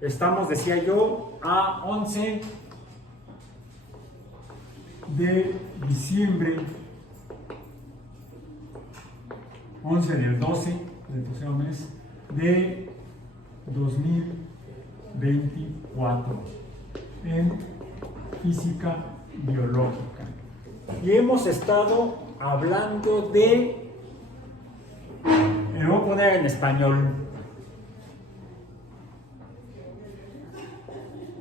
Estamos, decía yo, a 11 de diciembre, 11 del 12 del próximo mes de 2024 en física biológica. Y hemos estado hablando de, lo voy a poner en español,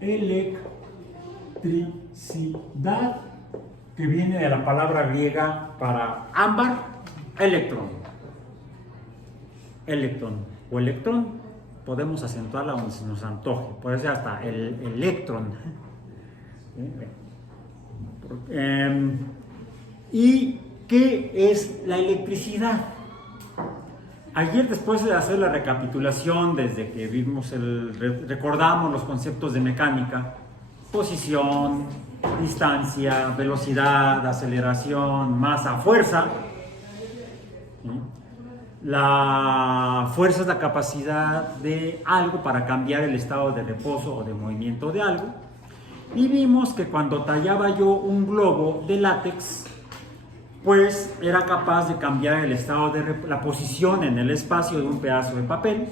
electricidad, que viene de la palabra griega para ámbar, electrón. Electrón o electrón, podemos acentuarla donde se nos antoje, puede ser hasta el electrón. ¿Y qué es la electricidad? Ayer, después de hacer la recapitulación, desde que recordamos los conceptos de mecánica, posición, distancia, velocidad, aceleración, masa, fuerza. La fuerza es la capacidad de algo para cambiar el estado de reposo o de movimiento de algo. Y vimos que cuando tallaba yo un globo de látex, pues era capaz de cambiar el estado de la posición en el espacio de un pedazo de papel.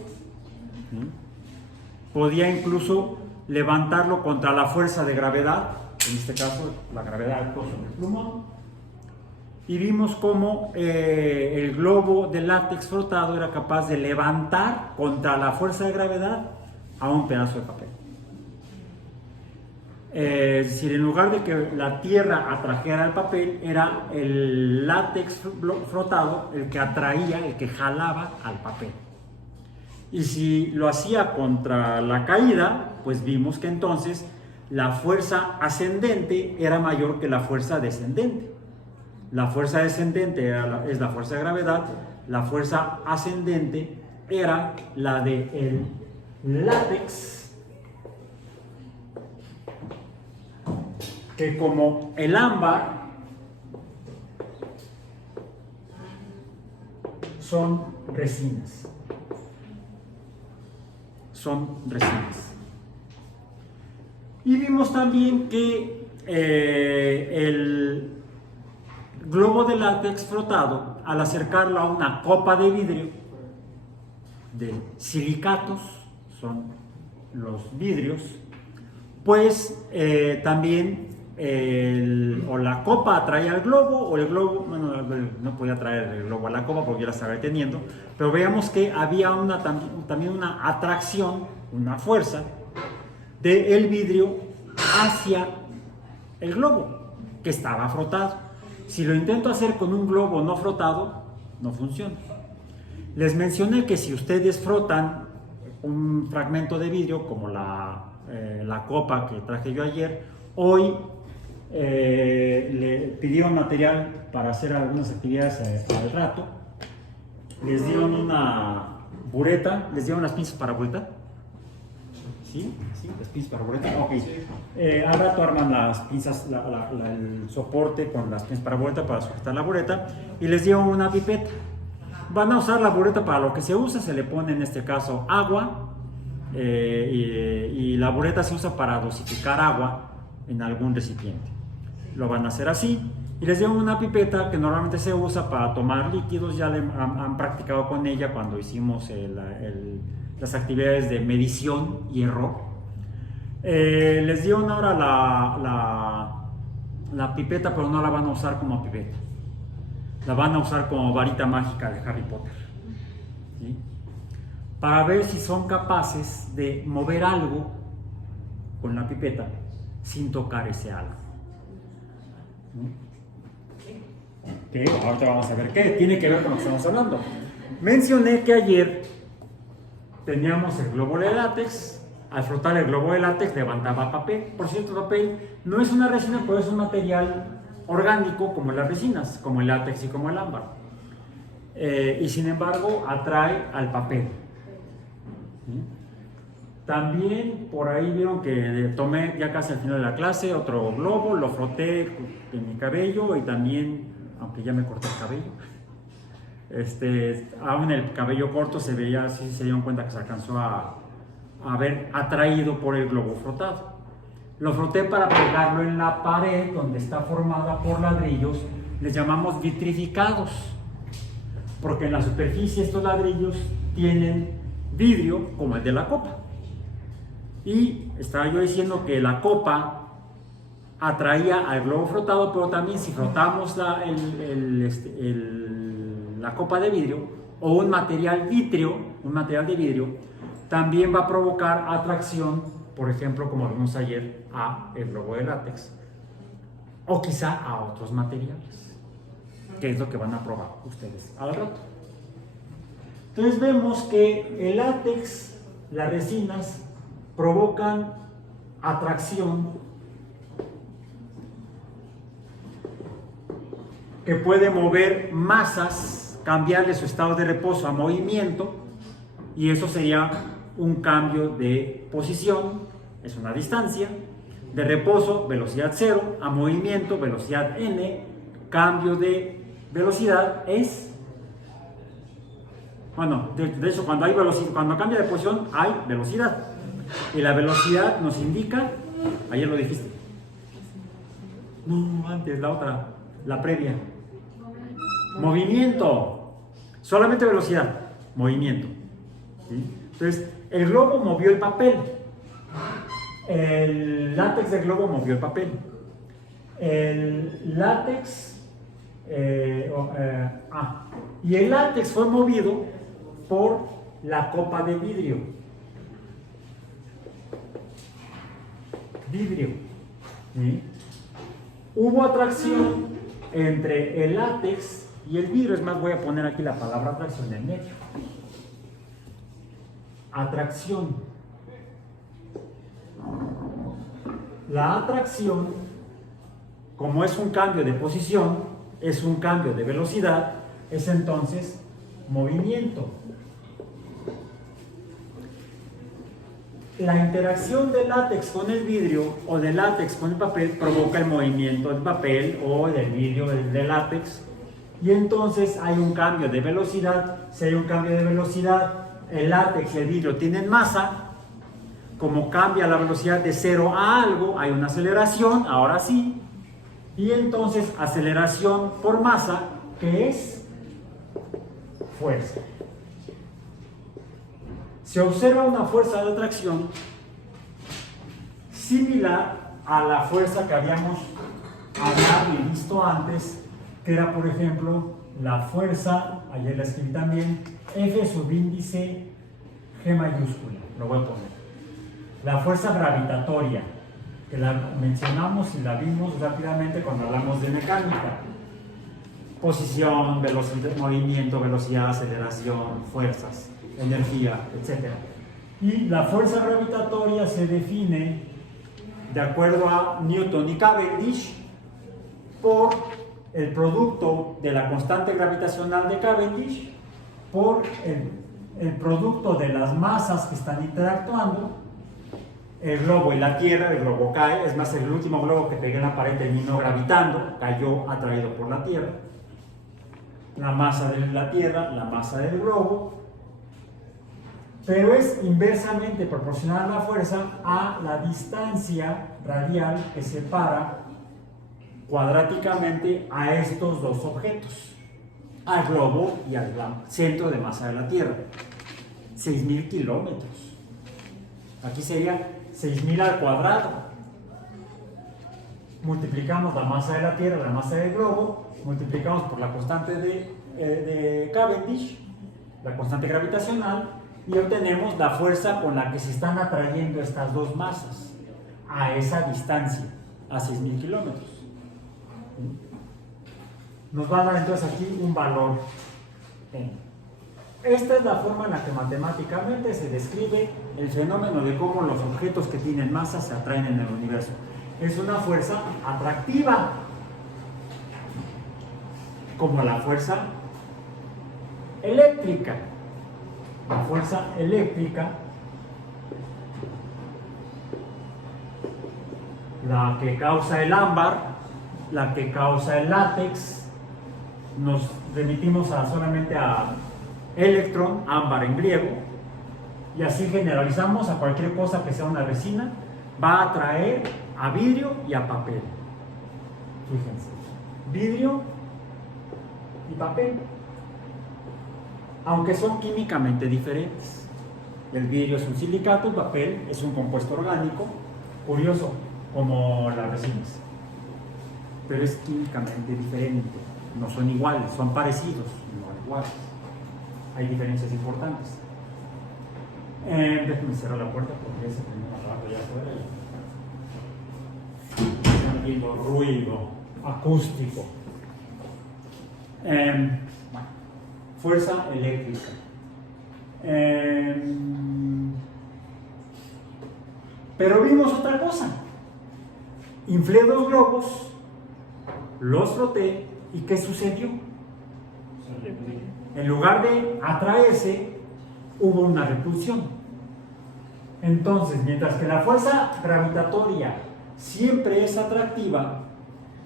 Podía incluso levantarlo contra la fuerza de gravedad, en este caso la gravedad del coso del plumón. Y vimos cómo el globo de látex frotado era capaz de levantar contra la fuerza de gravedad a un pedazo de papel. Es decir, en lugar de que la tierra atrajera el papel, era el látex frotado el que atraía, el que jalaba al papel. Y si lo hacía contra la caída, pues vimos que entonces la fuerza ascendente era mayor que la fuerza descendente. La fuerza descendente es la fuerza de gravedad, la fuerza ascendente era la del látex, que como el ámbar son resinas. Y vimos también que el globo de látex frotado, al acercarlo a una copa de vidrio de silicatos, son los vidrios, pues también o la copa atraía al globo, o el globo, bueno, no podía traer el globo a la copa porque ya la estaba reteniendo, pero veamos que había también una atracción, una fuerza del vidrio hacia el globo que estaba frotado. Si lo intento hacer con un globo no frotado, no funciona. Les mencioné que si ustedes frotan un fragmento de vidrio, como la copa que traje yo ayer, hoy le pidieron material para hacer algunas actividades al rato, les dieron una bureta, les dieron las pinzas para bureta. ¿Sí? ¿Sí? Las pinzas para bureta. Ok. Al rato arman las pinzas, el soporte con las pinzas para bureta para sujetar la bureta, y les dieron una pipeta. Van a usar la bureta para lo que se usa, se le pone en este caso agua, y la bureta se usa para dosificar agua en algún recipiente. Lo van a hacer así, y les dieron una pipeta que normalmente se usa para tomar líquidos. Ya han practicado con ella cuando hicimos las actividades de medición y error. Les dieron ahora la pipeta, pero no la van a usar como pipeta, la van a usar como varita mágica de Harry Potter, ¿sí? Para ver si son capaces de mover algo con la pipeta sin tocar ese algo. ¿Qué? Ahorita vamos a ver qué tiene que ver con lo que estamos hablando. Mencioné que ayer teníamos el globo de látex. Al frotar el globo de látex levantaba papel. Por cierto, el papel no es una resina, pero es un material orgánico como las resinas, como el látex y como el ámbar. Y sin embargo atrae al papel. También por ahí vieron que tomé ya casi al final de la clase otro globo, lo froté en mi cabello, y también, aunque ya me corté el cabello, aún el cabello corto se veía, sí se dieron cuenta que se alcanzó a haber atraído por el globo frotado. Lo froté para pegarlo en la pared donde está formada por ladrillos, les llamamos vitrificados, porque en la superficie estos ladrillos tienen vidrio como el de la copa. Y estaba yo diciendo que la copa atraía al globo frotado, pero también si frotamos la copa de vidrio o un material de vidrio, también va a provocar atracción, por ejemplo, como vimos ayer, a el globo de látex, o quizá a otros materiales, que es lo que van a probar ustedes al rato. Entonces vemos que el látex, las resinas, provocan atracción que puede mover masas, cambiarle su estado de reposo a movimiento, y eso sería un cambio de posición, es una distancia, de reposo, velocidad 0, a movimiento, velocidad n, cambio de velocidad es, bueno, de hecho cuando hay velocidad, cuando cambia de posición hay velocidad, y la velocidad nos indica, ayer lo dijiste, no, antes la otra, la previa, movimiento, solamente velocidad, movimiento, ¿sí? Entonces, el globo movió el papel, el látex del globo movió el papel, el látex, y el látex fue movido por la copa de vidrio, ¿sí? Hubo atracción entre el látex y el vidrio, es más, voy a poner aquí la palabra atracción en medio. Atracción. La atracción, como es un cambio de posición, es un cambio de velocidad, es entonces movimiento. La interacción del látex con el vidrio o del látex con el papel provoca el movimiento del papel o del vidrio del látex, y entonces hay un cambio de velocidad. Si hay un cambio de velocidad, el látex y el vidrio tienen masa. Como cambia la velocidad de 0 a algo, hay una aceleración, ahora sí, y entonces aceleración por masa, que es fuerza. Se observa una fuerza de atracción similar a la fuerza que habíamos hablado y visto antes, que era, por ejemplo, la fuerza, ayer la escribí también, F subíndice G mayúscula, lo voy a poner. La fuerza gravitatoria, que la mencionamos y la vimos rápidamente cuando hablamos de mecánica. Posición, velocidad, movimiento, velocidad, aceleración, fuerzas, energía, etc. Y la fuerza gravitatoria se define, de acuerdo a Newton y Cavendish, por el producto de la constante gravitacional de Cavendish, por el producto de las masas que están interactuando. El globo y la Tierra, el globo cae, es más, el último globo que pegué en la pared terminó gravitando, cayó atraído por la Tierra. La masa de la Tierra, la masa del globo, pero es inversamente proporcional la fuerza a la distancia radial que separa cuadráticamente a estos dos objetos, al globo y al centro de masa de la Tierra. 6.000 kilómetros. Aquí sería 6.000 al cuadrado. Multiplicamos la masa de la Tierra, la masa del globo, multiplicamos por la constante de Cavendish, la constante gravitacional, y obtenemos la fuerza con la que se están atrayendo estas dos masas a esa distancia, a 6.000 kilómetros. Nos va a dar entonces aquí un valor N. Esta es la forma en la que matemáticamente se describe el fenómeno de cómo los objetos que tienen masa se atraen en el universo. Es una fuerza atractiva, como la fuerza eléctrica. La fuerza eléctrica, la que causa el ámbar, la que causa el látex, nos remitimos solamente a electrón, ámbar en griego, y así generalizamos a cualquier cosa que sea una resina, va a atraer a vidrio y a papel. Fíjense, vidrio y papel, aunque son químicamente diferentes. El vidrio es un silicato, el papel es un compuesto orgánico, curioso, como las resinas, pero es químicamente diferente. No son iguales, son parecidos, no iguales. Hay diferencias importantes. Déjenme cerrar la puerta porque ese primer aparato ya fuera. Sonido, ruido, acústico. Fuerza eléctrica. Pero vimos otra cosa. Inflé 2 globos, los froté y ¿qué sucedió? En lugar de atraerse, hubo una repulsión. Entonces, mientras que la fuerza gravitatoria siempre es atractiva,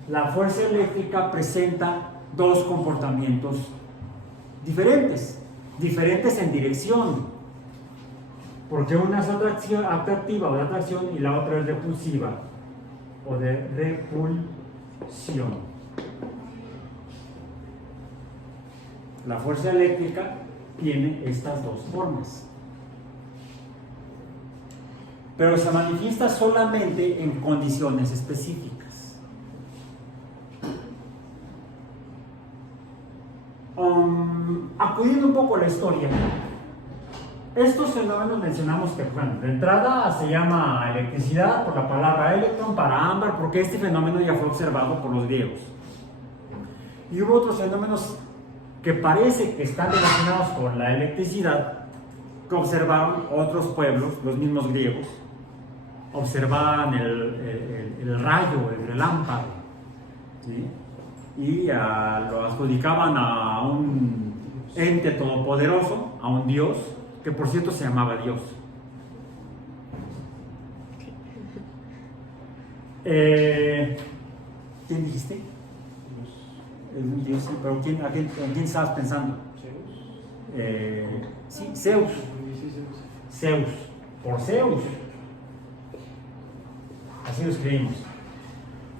la fuerza eléctrica presenta 2 comportamientos diferentes en dirección, porque una es atractiva o de atracción y la otra es repulsiva o de repulsión. La fuerza eléctrica tiene estas 2 formas, pero se manifiesta solamente en condiciones específicas. Acudiendo un poco a la historia, estos fenómenos mencionamos que, bueno, de entrada se llama electricidad por la palabra electron, para ámbar, porque este fenómeno ya fue observado por los griegos. Y hubo otros fenómenos que parece que están relacionados con la electricidad, que observaron otros pueblos, los mismos griegos. Observaban el rayo, el relámpago, ¿sí? Y lo adjudicaban a un ente todopoderoso, a un dios, que por cierto se llamaba Dios. ¿Quién dijiste? Es un dios, pero ¿a quién estabas pensando? Sí, Zeus. Zeus, por Zeus. Así lo escribimos.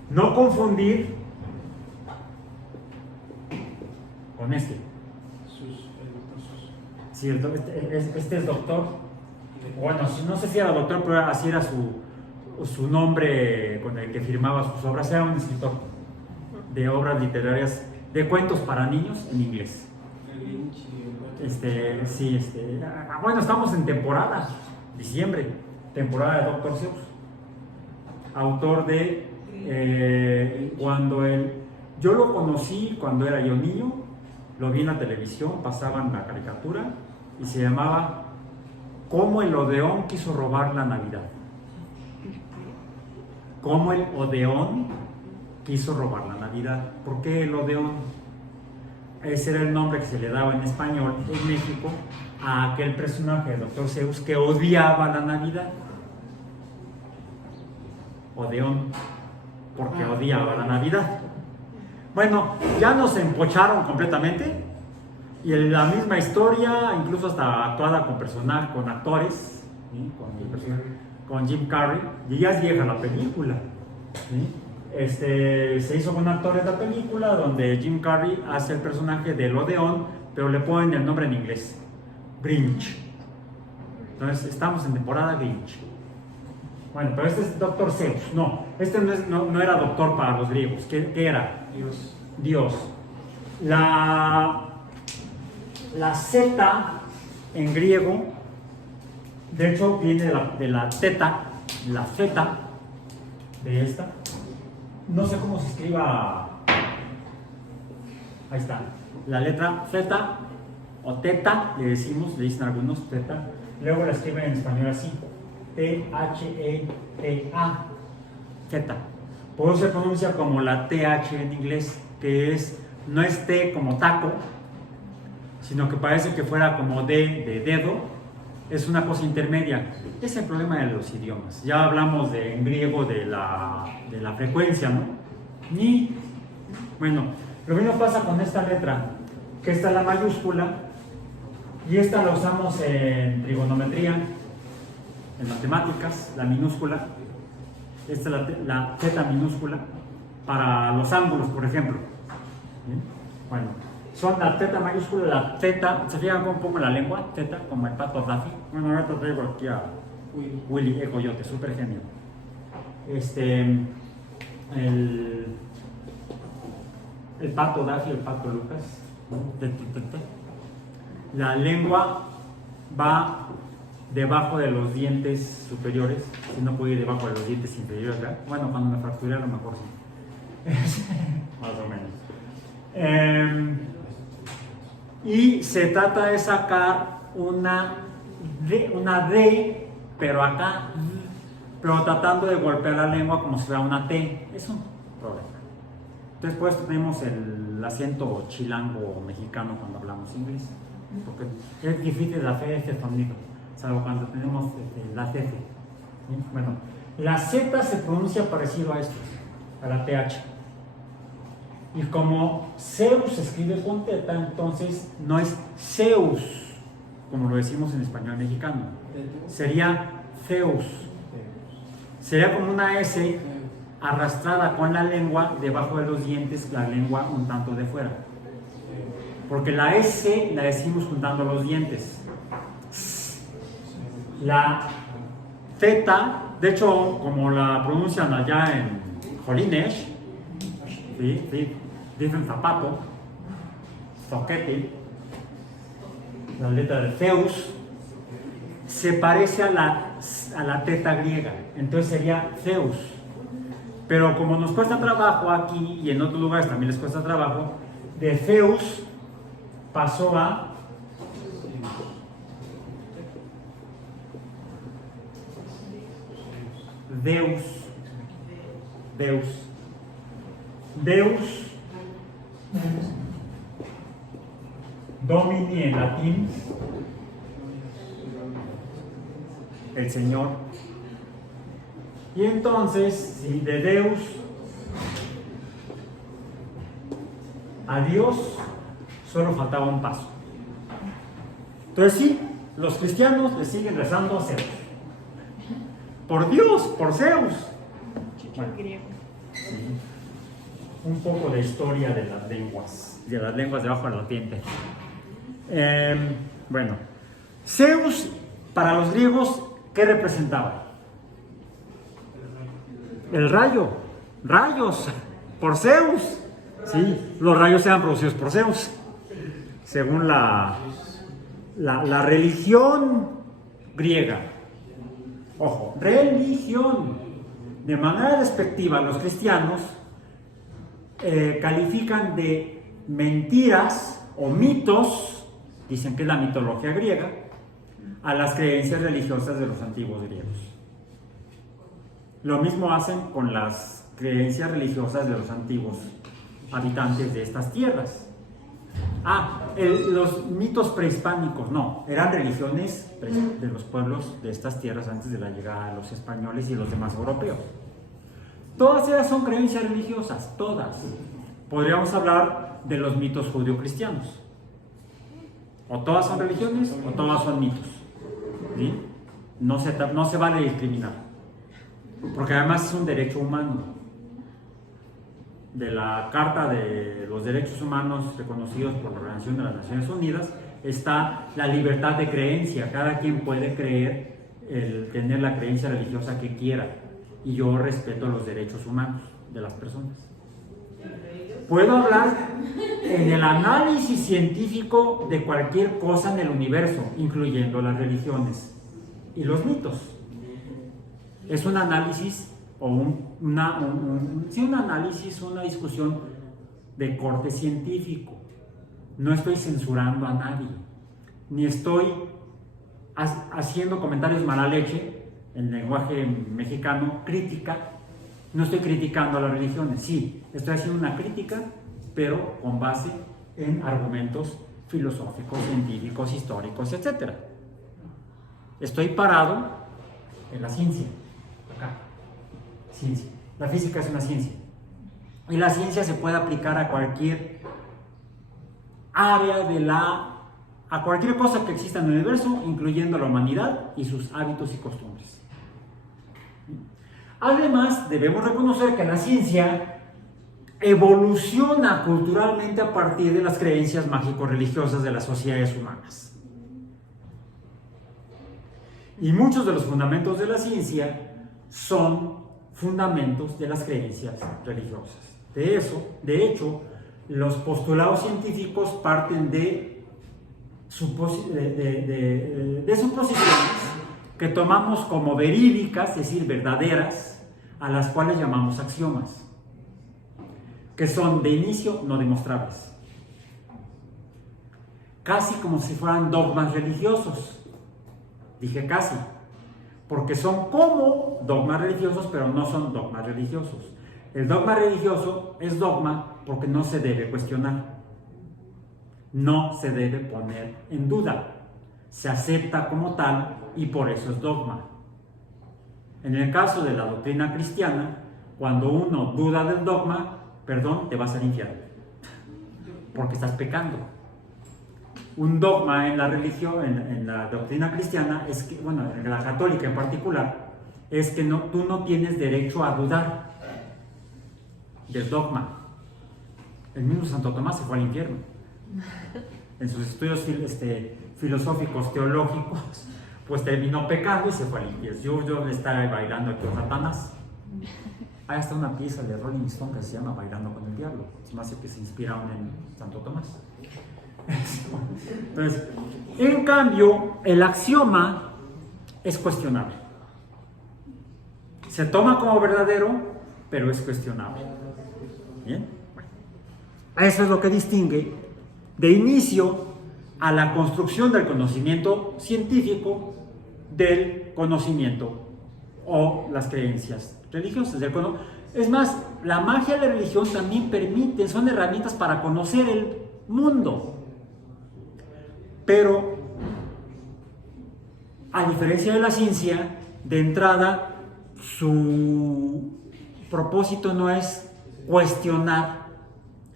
No confundir con este. Sí, este es doctor. Bueno, no sé si era doctor, pero así era su nombre con el que firmaba sus obras. Era un escritor de obras literarias, de cuentos para niños en inglés. Bueno, estamos en temporada, diciembre, temporada de Dr. Seuss. Autor de yo lo conocí cuando era yo niño, lo vi en la televisión, pasaban la caricatura y se llamaba Cómo el Odeón quiso robar la Navidad. Cómo el Odeón quiso robar la Navidad. ¿Por qué el Odeón? Ese era el nombre que se le daba en español en México a aquel personaje de Dr. Seuss que odiaba la Navidad. Odeón, porque odiaba la Navidad. Bueno, ya nos empocharon completamente y en la misma historia, incluso hasta actuada con actores, ¿sí? Con Jim Carrey, y ya es vieja la película, ¿sí? Se hizo con actores la película donde Jim Carrey hace el personaje del Odeón, pero le ponen el nombre en inglés, Grinch. Entonces estamos en temporada Grinch. Bueno, pero este es Dr. Zeus. No, este no era doctor para los griegos. ¿Qué era? Dios. La Z en griego, de hecho, viene de la teta, la zeta de esta. No sé cómo se escriba. Ahí está. La letra Z o teta, le dicen algunos teta. Luego la escriben en español así. T-H-E-T-A, Z. Por eso se pronuncia como la TH en inglés, que no es T como taco, sino que parece que fuera como D de dedo. Es una cosa intermedia. Es el problema de los idiomas. Ya hablamos en griego de la frecuencia, ¿no? Ni. Bueno, lo mismo pasa con esta letra, que esta es la mayúscula Y esta la usamos en trigonometría, en matemáticas, la minúscula. Esta es la θ minúscula para los ángulos, por ejemplo. ¿Bien? Bueno, son la θ mayúscula, la θ. ¿Se fijan cómo pongo la lengua? Θ, como el pato Daffy. Bueno, ahora traigo aquí a Willy Coyote, súper genio. El pato Daffy, el pato Lucas. La lengua va debajo de los dientes superiores, si no puedo ir debajo de los dientes inferiores, ¿verdad? Bueno, cuando me fracturé a lo mejor sí. Más o menos. Y se trata de sacar una D, pero acá, pero tratando de golpear la lengua como si fuera una T. Es un problema. Entonces, por esto tenemos el acento chilango mexicano cuando hablamos inglés, porque es difícil de hacer este sonido, salvo cuando tenemos la CC. Bueno, la Z se pronuncia parecido a esto, a la TH. Y como Zeus se escribe con teta, entonces no es Zeus, como lo decimos en español mexicano. Sería Zeus. Sería como una S arrastrada con la lengua debajo de los dientes, la lengua un tanto de fuera. Porque la S la decimos juntando los dientes. La Z, de hecho, como la pronuncian allá en Jolinesh, ¿sí? Dicen zapato, zoquete, la letra de Zeus, se parece a la teta griega, entonces sería Zeus. Pero como nos cuesta trabajo aquí y en otros lugares también les cuesta trabajo, de Zeus pasó a Deus. Deus, Domini en latín, el Señor. Y entonces, si de Deus a Dios solo faltaba un paso. Entonces sí, los cristianos le siguen rezando a Zeus. Por Dios, por Zeus. Bueno, sí. Un poco de historia de las lenguas debajo de la serpiente. Bueno, Zeus para los griegos, ¿qué representaba? El rayo, rayos, por Zeus. Sí, los rayos eran producidos por Zeus, según la religión griega. Ojo, religión. De manera despectiva, los cristianos califican de mentiras o mitos, dicen que es la mitología griega, a las creencias religiosas de los antiguos griegos. Lo mismo hacen con las creencias religiosas de los antiguos habitantes de estas tierras. Los mitos prehispánicos, no, eran religiones de los pueblos de estas tierras antes de la llegada de los españoles y los demás europeos. Todas ellas son creencias religiosas, todas. Podríamos hablar de los mitos judio-cristianos. O todas son religiones o todas son mitos. ¿Sí? No se vale discriminar. Porque además es un derecho humano. De la Carta de los Derechos Humanos reconocidos por la Organización de las Naciones Unidas está la libertad de creencia. Cada quien puede tener la creencia religiosa que quiera. Y yo respeto los derechos humanos de las personas. Puedo hablar en el análisis científico de cualquier cosa en el universo, incluyendo las religiones y los mitos. Es un análisis o una discusión de corte científico. No estoy censurando a nadie, ni estoy haciendo comentarios mala leche en lenguaje mexicano, crítica. No estoy criticando a las religiones, sí, estoy haciendo una crítica, pero con base en argumentos filosóficos, científicos, históricos, etc. Estoy parado en la ciencia, acá. Ciencia. La física es una ciencia. Y la ciencia se puede aplicar a cualquier área de la a cualquier cosa que exista en el universo, incluyendo la humanidad y sus hábitos y costumbres. Además, debemos reconocer que la ciencia evoluciona culturalmente a partir de las creencias mágico-religiosas de las sociedades humanas. Y muchos de los fundamentos de la ciencia son fundamentos de las creencias religiosas. De hecho, los postulados científicos parten de suposiciones que tomamos como verídicas, es decir, verdaderas, a las cuales llamamos axiomas, que son de inicio no demostrables, casi como si fueran dogmas religiosos. Dije casi, porque son como dogmas religiosos, pero no son dogmas religiosos. El dogma religioso es dogma porque no se debe cuestionar, no se debe poner en duda, se acepta como tal y por eso es dogma. En el caso de la doctrina cristiana, cuando uno duda del dogma, perdón, te vas al infierno, porque estás pecando. Un dogma en la religión, en la doctrina cristiana, es que, bueno, en la católica en particular, es que tú no tienes derecho a dudar del dogma. El mismo Santo Tomás se fue al infierno. En sus estudios filosóficos, teológicos, pues terminó pecando y se fue al infierno. Yo le estaba bailando aquí a Satanás. Ahí está una pieza de Rolling Stone que se llama Bailando con el Diablo. Se me hace que se inspiraron en Santo Tomás. Entonces, en cambio, el axioma es cuestionable. Se toma como verdadero, pero es cuestionable. Bien, bueno, eso es lo que distingue de inicio a la construcción del conocimiento científico del conocimiento o las creencias religiosas. Es más, la magia y la religión también son herramientas para conocer el mundo. Pero, a diferencia de la ciencia, de entrada, su propósito no es cuestionar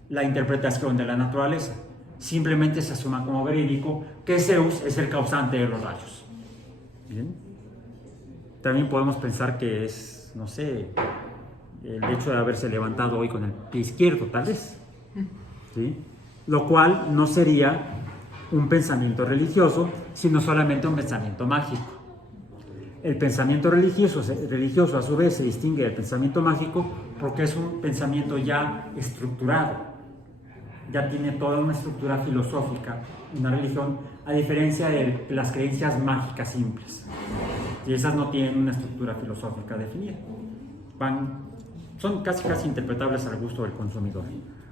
la interpretación de la naturaleza. Simplemente se asuma como verídico que Zeus es el causante de los rayos. Bien. También podemos pensar que es, no sé, el hecho de haberse levantado hoy con el pie izquierdo, tal vez. ¿Sí? Lo cual no sería un pensamiento religioso, sino solamente un pensamiento mágico. El pensamiento religioso a su vez se distingue del pensamiento mágico porque es un pensamiento ya estructurado, ya tiene toda una estructura filosófica, una religión, a diferencia de las creencias mágicas simples. Y esas no tienen una estructura filosófica definida. Son casi interpretables al gusto del consumidor.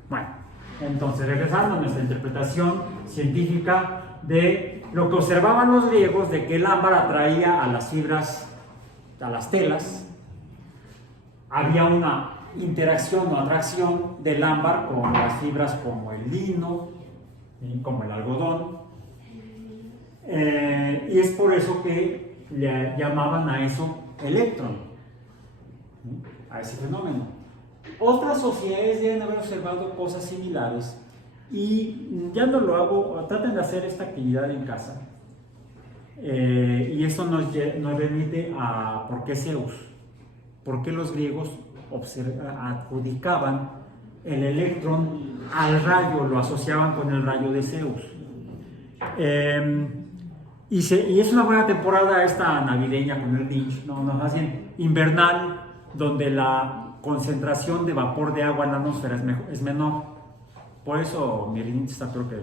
Bueno, entonces, regresando a nuestra interpretación científica de lo que observaban los griegos, de que el ámbar atraía a las fibras, a las telas, había una interacción o atracción del ámbar con las fibras como el lino, como el algodón, y es por eso que le llamaban a eso electrón, a ese fenómeno. Otras sociedades deben haber observado cosas similares y ya no lo hago, traten de hacer esta actividad en casa. Y esto nos remite a por qué Zeus, por qué los griegos adjudicaban el electrón al rayo, lo asociaban con el rayo de Zeus. Y es una buena temporada esta navideña con el Grinch, no, más bien invernal, donde la concentración de vapor de agua en la atmósfera es menor. Por eso mi rinite está peor que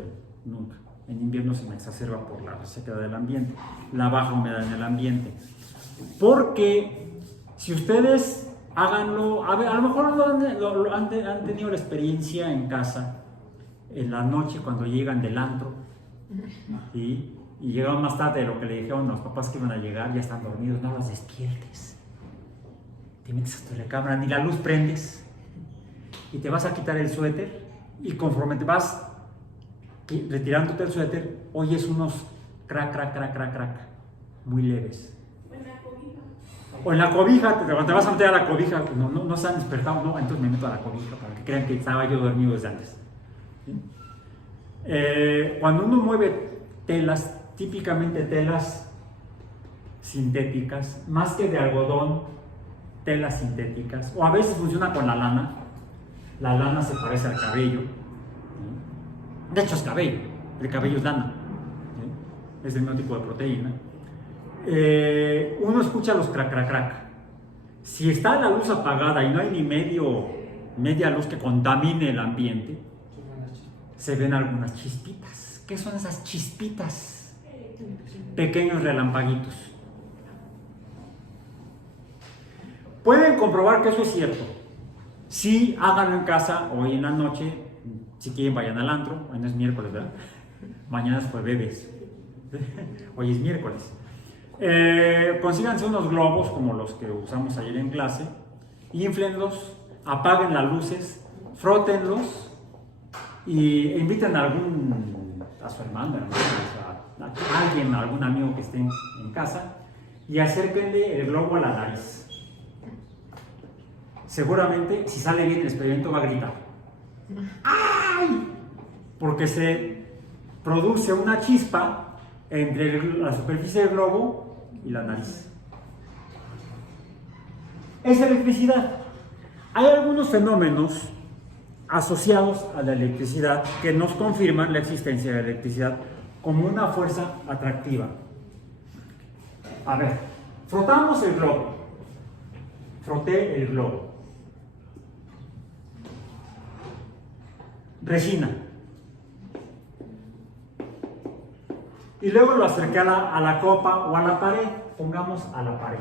nunca. En invierno se me exacerba por la resequedad del ambiente, la baja humedad en el ambiente. Porque si ustedes háganlo, a lo mejor han tenido la experiencia en casa, en la noche cuando llegan del antro, y llegaron más tarde de lo que le dijeron los papás que iban a llegar, ya están dormidos, no los despiertes. Te metes hasta la cámara, ni la luz prendes, y te vas a quitar el suéter, y conforme te vas retirándote el suéter, oyes unos crack, muy leves. O en la cobija, te vas a meter a la cobija, no se han despertado, no, entonces me meto a la cobija para que crean que estaba yo dormido desde antes. Cuando uno mueve telas, típicamente telas sintéticas, más que de algodón, telas sintéticas, o a veces funciona con la lana. La lana se parece al cabello, de hecho es cabello, el cabello es lana, es el mismo tipo de proteína. Uno escucha los crac crac crac. Si está la luz apagada y no hay ni media luz que contamine el ambiente, se ven algunas chispitas. ¿Qué son esas chispitas? Pequeños relampaguitos. Pueden comprobar que eso es cierto. Sí, háganlo en casa hoy en la noche. Si quieren, vayan al antro. Hoy no es miércoles, ¿verdad? Mañana es jueves. Hoy es miércoles. Consíganse unos globos como los que usamos ayer en clase. Ínflenlos, apaguen las luces, frótenlos y inviten a su hermano, a alguien, a algún amigo que esté en casa y acérquenle el globo a la nariz. Seguramente, si sale bien el experimento, va a gritar. ¡Ay! Porque se produce una chispa entre la superficie del globo y la nariz. Es electricidad. Hay algunos fenómenos asociados a la electricidad que nos confirman la existencia de la electricidad como una fuerza atractiva. A ver, frotamos el globo. Froté el globo. Resina. Y luego lo acerqué a la copa o a la pared. Pongamos a la pared.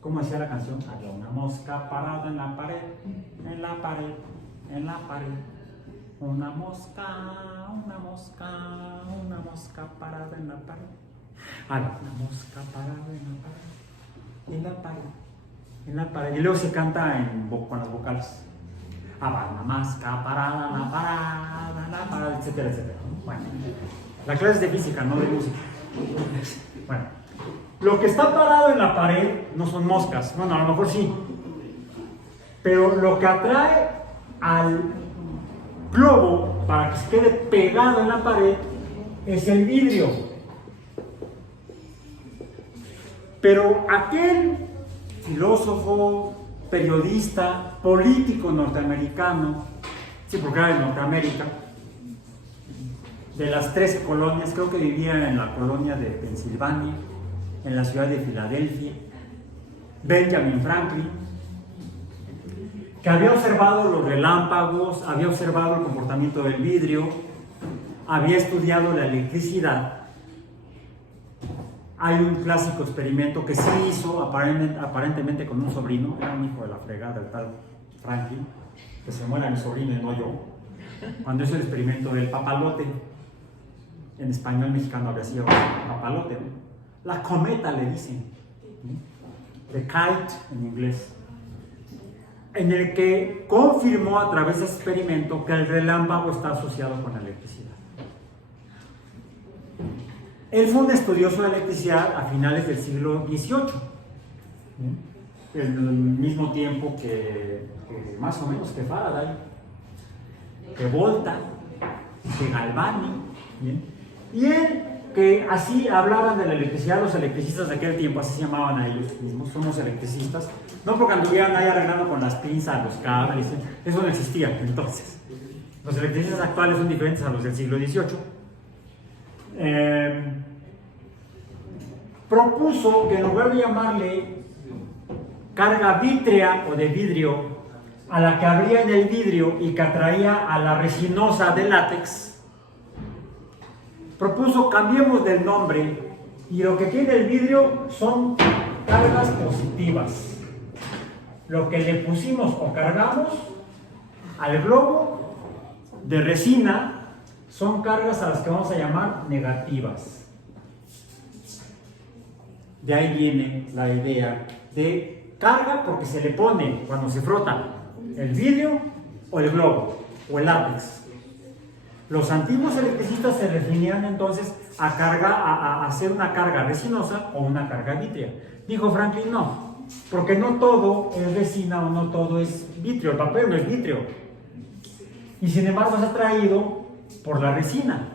¿Cómo decía la canción? Había una mosca parada en la pared, en la pared, en la pared. Una mosca parada en la pared. Había una mosca parada en la pared, en la pared. Y luego se canta con las vocales. Había una mosca parada en la parada, etcétera, etcétera. Bueno, la clase es de física, no de música. Bueno, lo que está parado en la pared no son moscas, bueno, a lo mejor sí, pero lo que atrae al globo para que se quede pegado en la pared es el vidrio. Pero aquel filósofo, periodista, político norteamericano, sí, porque era de Norteamérica, de las 13 colonias, creo que vivía en la colonia de Pensilvania, en la ciudad de Filadelfia, Benjamin Franklin, que había observado los relámpagos, había observado el comportamiento del vidrio, había estudiado la electricidad. Hay un clásico experimento que sí hizo aparentemente con un sobrino, era un hijo de la fregada, el tal Franklin, que se muera mi sobrino y no yo, cuando hizo el experimento del papalote. En español mexicano habría sido papalote, ¿no? La cometa le dicen, the kite en inglés, en el que confirmó a través de ese experimento que el relámpago está asociado con la electricidad. Él fue un estudioso de la electricidad a finales del siglo XVIII, en el mismo tiempo que más o menos que Faraday, que Volta, que Galvani, ¿bien? Y él, que así hablaban de la electricidad, los electricistas de aquel tiempo, así se llamaban a ellos mismos, somos electricistas, no porque anduvieran ahí arreglando con las pinzas, los cables, eso no existía entonces. Los electricistas actuales son diferentes a los del siglo XVIII. Propuso que en lugar de llamarle carga vítrea o de vidrio a la que habría en el vidrio y que atraía a la resinosa de látex, propuso cambiemos del nombre y lo que tiene el vidrio son cargas positivas. Lo que le pusimos o cargamos al globo de resina son cargas a las que vamos a llamar negativas. De ahí viene la idea de carga porque se le pone cuando se frota el vidrio o el globo o el látex. Los antiguos electricistas se referían entonces a hacer una carga resinosa o una carga vítrea. Dijo Franklin, no, porque no todo es resina o no todo es vitrio, el papel no es vitrio. Y sin embargo es atraído por la resina.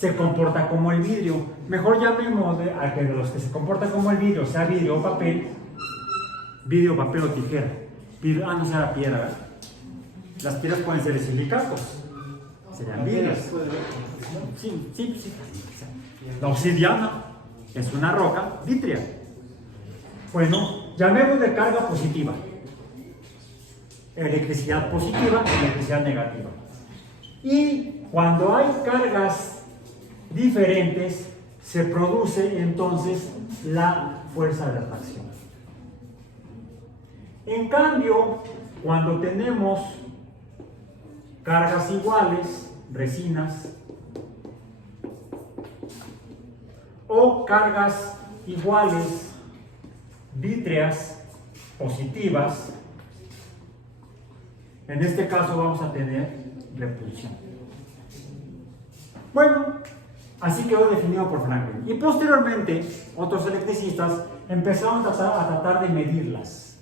se comporta como el vidrio. Mejor llamemos a que los que se comportan como el vidrio, sea vidrio o papel, vidrio, papel o tijera. No será piedra, ¿verdad? Las piedras pueden ser de silicatos, serían vidrios. Sí. La obsidiana es una roca vítrea. Bueno, llamemos de carga positiva. Electricidad positiva y electricidad negativa. Y cuando hay cargas diferentes, se produce entonces la fuerza de atracción. En cambio, cuando tenemos cargas iguales, resinas, o cargas iguales, vítreas, positivas, en este caso vamos a tener repulsión. Bueno, así quedó definido por Franklin. Y posteriormente, otros electricistas empezaron a tratar de medirlas.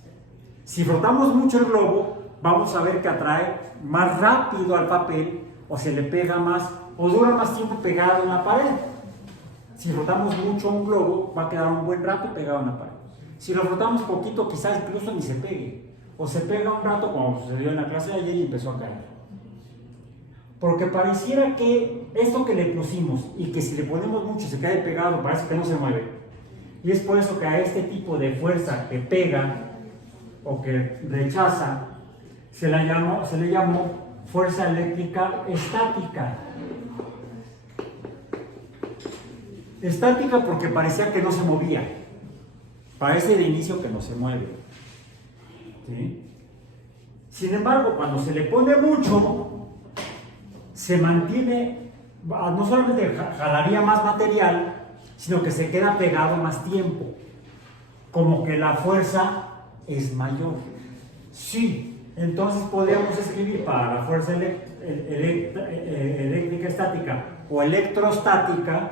Si frotamos mucho el globo, vamos a ver que atrae más rápido al papel, o se le pega más, o dura más tiempo pegado en la pared. Si frotamos mucho un globo, va a quedar un buen rato pegado en la pared. Si lo frotamos poquito, quizás incluso ni se pegue. O se pega un rato, como sucedió en la clase de ayer, y empezó a caer. Porque pareciera que esto que le pusimos, y que si le ponemos mucho se cae pegado, parece que no se mueve. Y es por eso que a este tipo de fuerza que pega, o que rechaza, se le llamó fuerza eléctrica estática. Estática porque parecía que no se movía. Parece de inicio que no se mueve. ¿Sí? Sin embargo, cuando se le pone mucho, se mantiene, no solamente jalaría más material, sino que se queda pegado más tiempo. Como que la fuerza es mayor. Sí, entonces podríamos escribir para la fuerza eléctrica estática o electrostática,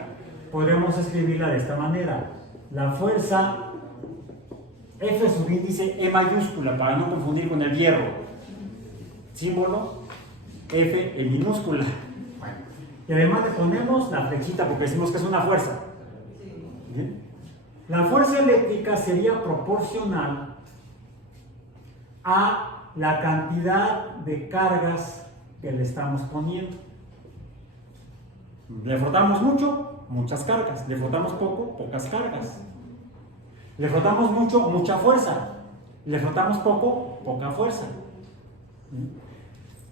podemos escribirla de esta manera. La fuerza F subíndice E mayúscula, para no confundir con el hierro. Símbolo F en minúscula. Y además le ponemos la flechita porque decimos que es una fuerza. ¿Bien? La fuerza eléctrica sería proporcional a la cantidad de cargas que le estamos poniendo. Le frotamos mucho, muchas cargas. Le frotamos poco, pocas cargas. Le frotamos mucho, mucha fuerza. Le frotamos poco, poca fuerza.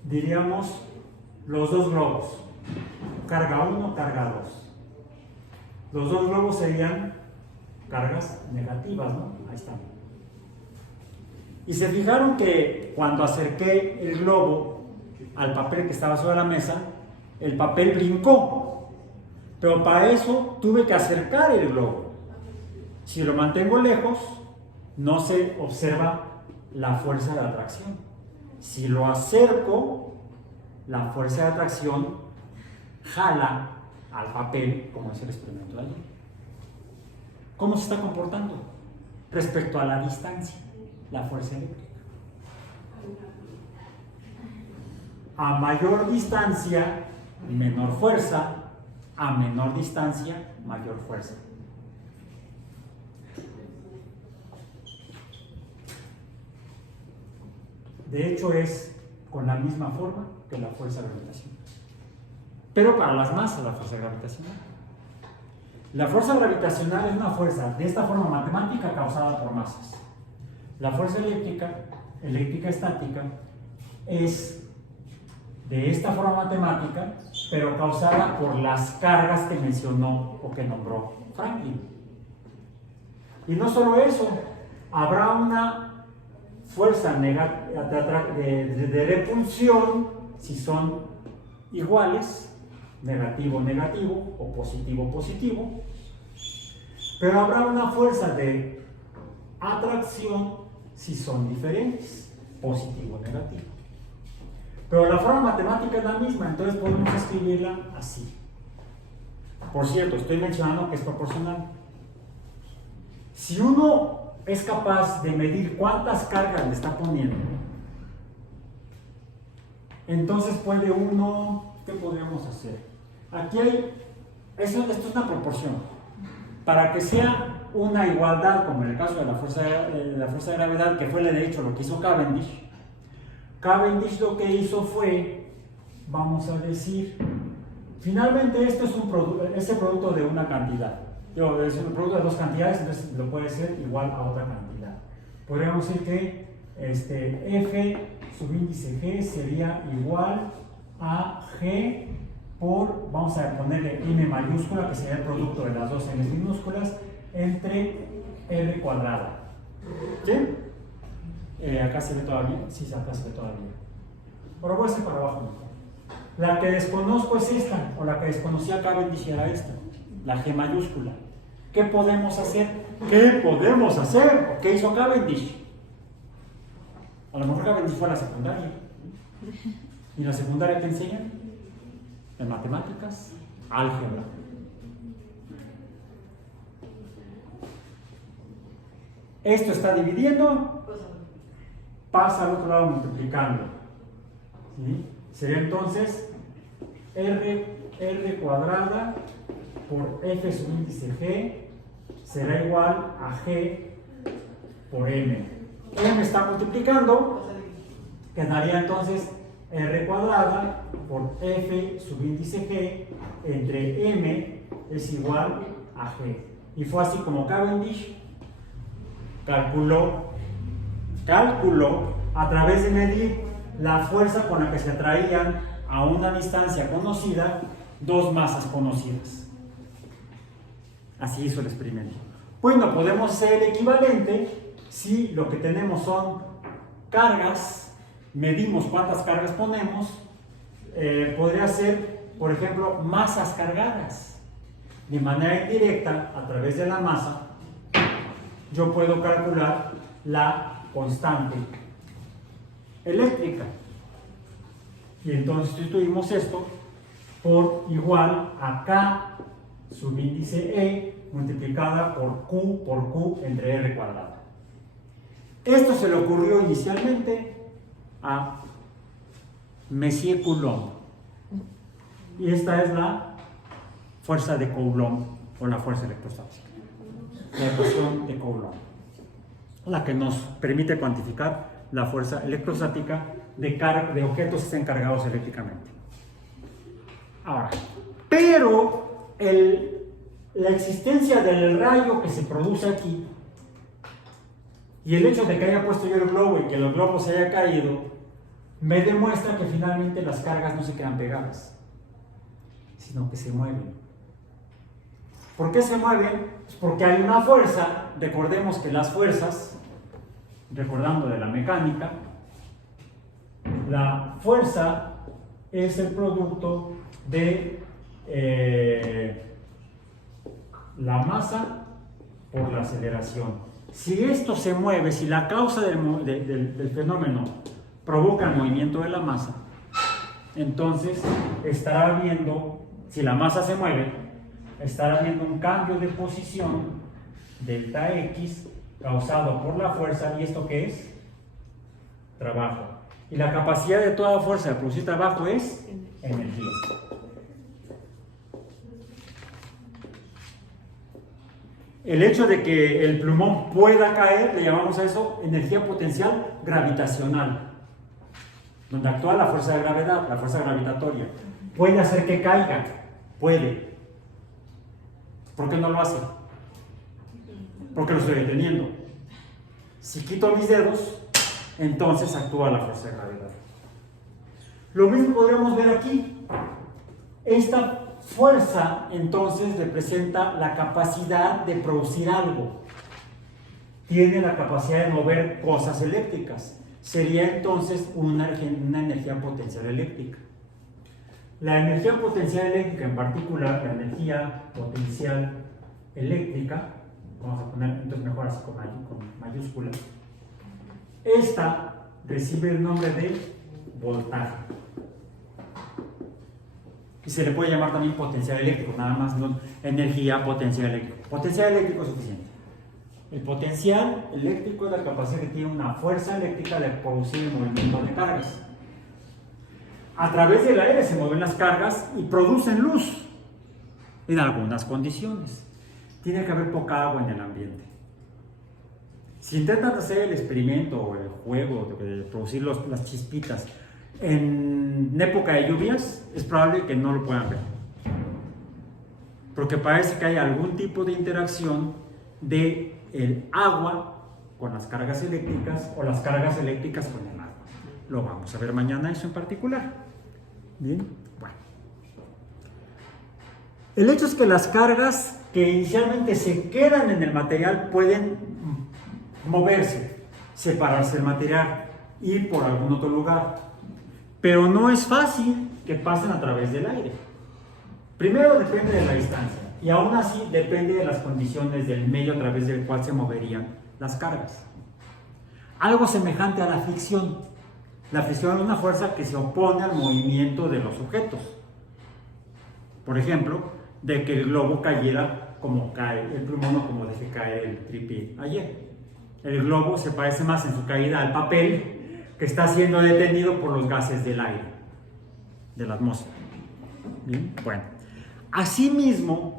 Diríamos los dos globos. Carga 1, carga 2. Los dos globos serían cargas negativas, ¿no? Ahí están. Y se fijaron que cuando acerqué el globo al papel que estaba sobre la mesa, el papel brincó. Pero para eso tuve que acercar el globo. Si lo mantengo lejos, no se observa la fuerza de atracción. Si lo acerco, la fuerza de atracción jala al papel, como es el experimento de ayer. ¿Cómo se está comportando respecto a la distancia, la fuerza eléctrica? A mayor distancia, menor fuerza. A menor distancia, mayor fuerza. De hecho, es con la misma forma que la fuerza gravitacional. Pero para las masas, la fuerza gravitacional. La fuerza gravitacional es una fuerza de esta forma matemática causada por masas. La fuerza eléctrica estática, es de esta forma matemática, pero causada por las cargas que mencionó o que nombró Franklin. Y no solo eso, habrá una fuerza de repulsión si son iguales, negativo, negativo o positivo, positivo, pero habrá una fuerza de atracción si son diferentes, positivo, negativo. Pero la forma matemática es la misma, entonces podemos escribirla así. Por cierto, estoy mencionando que es proporcional. Si uno es capaz de medir cuántas cargas le está poniendo, entonces puede uno, ¿qué podríamos hacer? Aquí hay esto es una proporción. Para que sea una igualdad, como en el caso de la fuerza de gravedad, que fue de hecho lo que hizo Cavendish, Cavendish lo que hizo fue, vamos a decir, finalmente esto es el producto de una cantidad. Es el producto de dos cantidades, entonces lo puede ser igual a otra cantidad. Podríamos decir que F subíndice G sería igual a G por, vamos a ponerle M mayúscula, que sería el producto de las dos M minúsculas, entre R cuadrada. ¿Sí? ¿Acá se ve todavía? Sí, acá se ve todavía. Ahora voy a hacer para abajo mejor. La que desconozco es esta, o la que desconocía Cavendish era esta, la G mayúscula. ¿Qué podemos hacer? ¿Qué podemos hacer? ¿Qué hizo Cavendish? A lo mejor Cavendish fue a la secundaria. ¿Y en la secundaria qué enseñan? En matemáticas, álgebra. Esto está dividiendo, pasa al otro lado multiplicando. ¿Sí? Sería entonces R cuadrada por F subíndice G será igual a G por M. M está multiplicando, quedaría entonces R cuadrada por F subíndice G entre M es igual a G. Y fue así como Cavendish calculó a través de medir la fuerza con la que se atraían a una distancia conocida dos masas conocidas. Así hizo el experimento. Bueno, podemos hacer el equivalente si lo que tenemos son cargas, medimos cuántas cargas ponemos, podría ser, por ejemplo, masas cargadas. De manera indirecta, a través de la masa, yo puedo calcular la constante eléctrica. Y entonces sustituimos esto por igual a K subíndice E multiplicada por Q entre R cuadrada. Esto se le ocurrió inicialmente a Messier Coulomb. Y esta es la fuerza de Coulomb o la fuerza electrostática. La ecuación de Coulomb, la que nos permite cuantificar la fuerza electrostática de objetos que estén cargados eléctricamente. Ahora, pero la existencia del rayo que se produce aquí y el hecho de que haya puesto yo el globo y que el globo se haya caído me demuestra que finalmente las cargas no se quedan pegadas, sino que se mueven. ¿Por qué se mueven? Pues porque hay una fuerza. Recordemos que las fuerzas, recordando de la mecánica, la fuerza es el producto de la masa por la aceleración. Si esto se mueve, si la causa del fenómeno provoca el movimiento de la masa, entonces estará viendo, si la masa se mueve, estará viendo un cambio de posición, delta X, causado por la fuerza. ¿Y esto qué es? Trabajo. Y la capacidad de toda fuerza de producir trabajo es energía. El hecho de que el plumón pueda caer, le llamamos a eso energía potencial gravitacional, donde actúa la fuerza de gravedad, la fuerza gravitatoria. Puede hacer que caiga, puede. ¿Por qué no lo hace? Porque lo estoy deteniendo. Si quito mis dedos, entonces actúa la fuerza de gravedad. Lo mismo podríamos ver aquí. Esta fuerza entonces representa la capacidad de producir algo. Tiene la capacidad de mover cosas eléctricas. Sería entonces una energía potencial eléctrica. La energía potencial eléctrica, en particular la energía potencial eléctrica, vamos a poner entonces mejor así con mayúscula, esta recibe el nombre de voltaje. Y se le puede llamar también potencial eléctrico, nada más no energía potencial eléctrico. Potencial eléctrico es suficiente. El potencial eléctrico es la capacidad que tiene una fuerza eléctrica de producir el movimiento de cargas. A través del aire se mueven las cargas y producen luz. en algunas condiciones. Tiene que haber poca agua en el ambiente. Si intentan hacer el experimento o el juego de producir las chispitas en época de lluvias, es probable que no lo puedan ver. Porque parece que hay algún tipo de interacción de el agua con las cargas eléctricas o las cargas eléctricas con el agua. Lo vamos a ver mañana eso en particular. Bien, bueno. El hecho es que las cargas que inicialmente se quedan en el material pueden moverse, separarse del material, ir por algún otro lugar. Pero no es fácil que pasen a través del aire. Primero depende de la distancia y aún así depende de las condiciones del medio a través del cual se moverían las cargas. Algo semejante a la fricción. La fricción es una fuerza que se opone al movimiento de los objetos. Por ejemplo, de que el globo cayera como cae el plumón o como dejé caer el tripié ayer. El globo se parece más en su caída al papel que está siendo detenido por los gases del aire, de la atmósfera. Bien, bueno. Asimismo,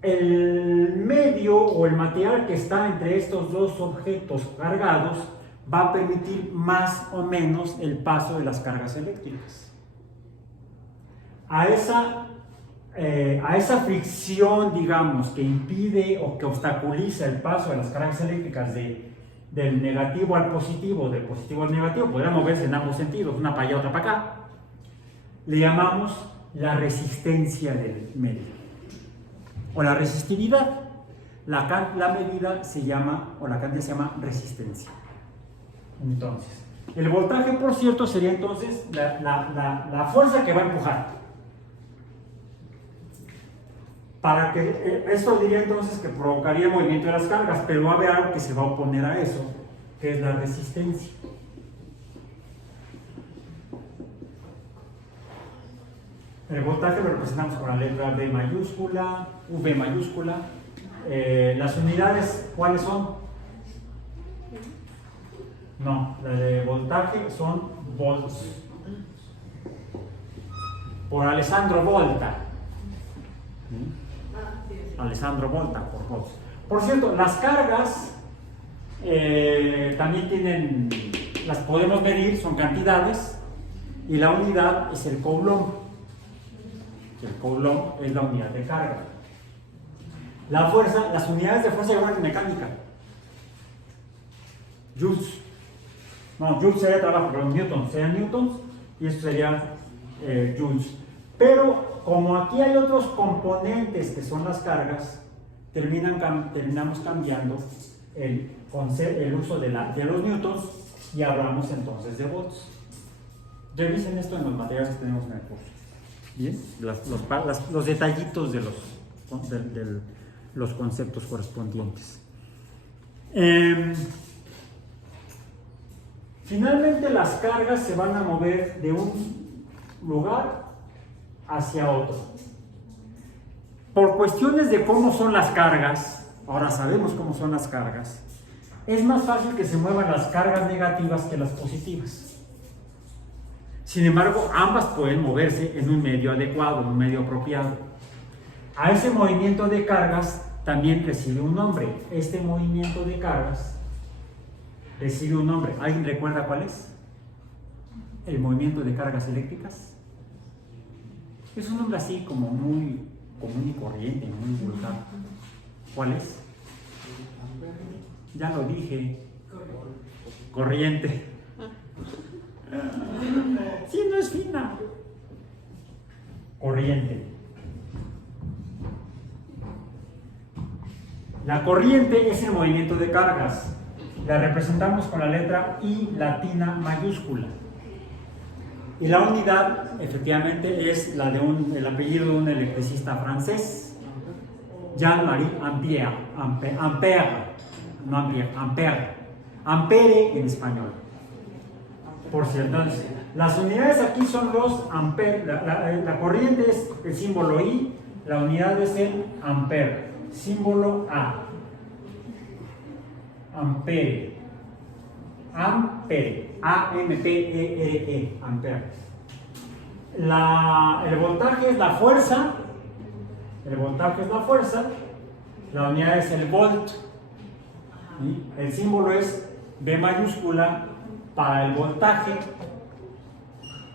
el medio o el material que está entre estos dos objetos cargados va a permitir más o menos el paso de las cargas eléctricas. A esa fricción, digamos, que impide o que obstaculiza el paso de las cargas eléctricas del negativo al positivo, del positivo al negativo, podría moverse en ambos sentidos, una para allá, otra para acá, le llamamos la resistencia del medio o la resistividad. La medida se llama, o la cantidad se llama resistencia. Entonces, el voltaje, por cierto, sería entonces la fuerza que va a empujar. Para que esto diría entonces que provocaría el movimiento de las cargas, pero va a haber algo que se va a oponer a eso, que es la resistencia. El voltaje lo representamos con la letra B mayúscula, V mayúscula. Las unidades, ¿cuáles son? No, la de voltaje son volts. Por Alessandro Volta. Alessandro Volta por volts. Por cierto, las cargas también tienen, las podemos medir, son cantidades, y la unidad es el coulomb. El coulomb es la unidad de carga. La fuerza, las unidades de fuerza igual en mecánica. Joules. No, joules sería trabajo, pero newtons serían newtons y esto sería joules. Pero como aquí hay otros componentes que son las cargas, terminamos cambiando el uso de los newtons y hablamos entonces de volts. Revisen esto en los materiales que tenemos en el curso. Bien, los detallitos de los conceptos correspondientes. Finalmente las cargas se van a mover de un lugar hacia otro. Por cuestiones de cómo son las cargas, ahora sabemos cómo son las cargas, es más fácil que se muevan las cargas negativas que las positivas. Sin embargo, ambas pueden moverse en un medio adecuado, en un medio apropiado. A ese movimiento de cargas también recibe un nombre. Este movimiento de cargas recibe un nombre. ¿Alguien recuerda cuál es? El movimiento de cargas eléctricas. Es un nombre así como muy común y corriente, muy vulgar. ¿Cuál es? Ya lo dije. Corriente. Sí, no es fina. Corriente. La corriente es el movimiento de cargas. La representamos con la letra I latina mayúscula. Y la unidad, efectivamente, es la de el apellido de un electricista francés, Jean-Marie Ampère. No Ampère, Ampère. Ampere en español. Por cierto, entonces, las unidades aquí son los ampere. La corriente es el símbolo I, la unidad es el ampere, símbolo A. Ampere. Ampere. A-M-P-E-R-E. Ampere. El voltaje es la fuerza El voltaje es la fuerza, la unidad es el volt, ¿sí? El símbolo es V mayúscula para el voltaje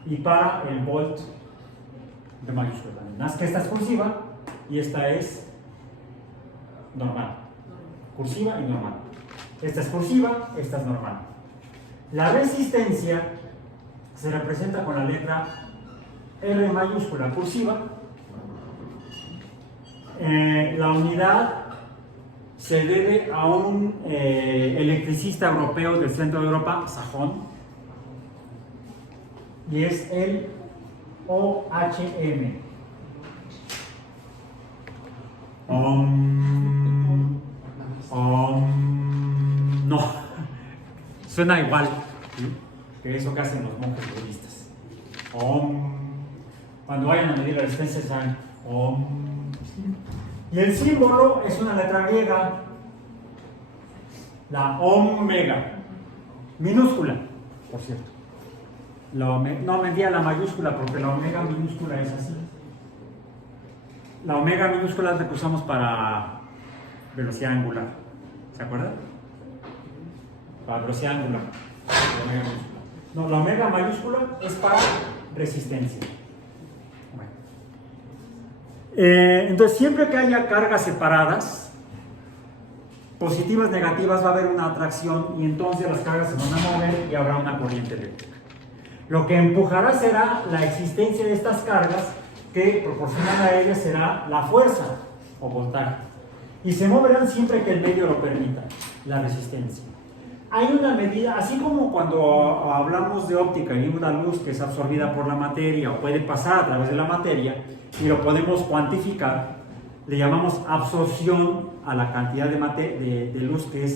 y para el volt de mayúscula. Nada más que esta es cursiva y esta es normal. Cursiva y normal. Esta es cursiva, esta es normal. La resistencia se representa con la letra R mayúscula cursiva. La unidad se debe a un electricista europeo del centro de Europa, sajón, y es el OHM. No, suena igual, ¿sí? Que eso que hacen los monjes budistas. Cuando vayan a medir la resistencia saben y el símbolo es una letra griega, la omega, minúscula, por cierto. No me envía la mayúscula porque la omega minúscula es así. La omega minúscula es la que usamos para velocidad angular. ¿Se acuerdan? Para velocidad angular. No, la omega mayúscula es para resistencia. Bueno. Entonces, siempre que haya cargas separadas, positivas, negativas, va a haber una atracción y entonces las cargas se van a mover y habrá una corriente eléctrica. Lo que empujará será la existencia de estas cargas que proporcionan a ellas será la fuerza o voltaje. Y se moverán siempre que el medio lo permita, la resistencia. Hay una medida, así como cuando hablamos de óptica y una luz que es absorbida por la materia o puede pasar a través de la materia y lo podemos cuantificar, le llamamos absorción a la cantidad de luz que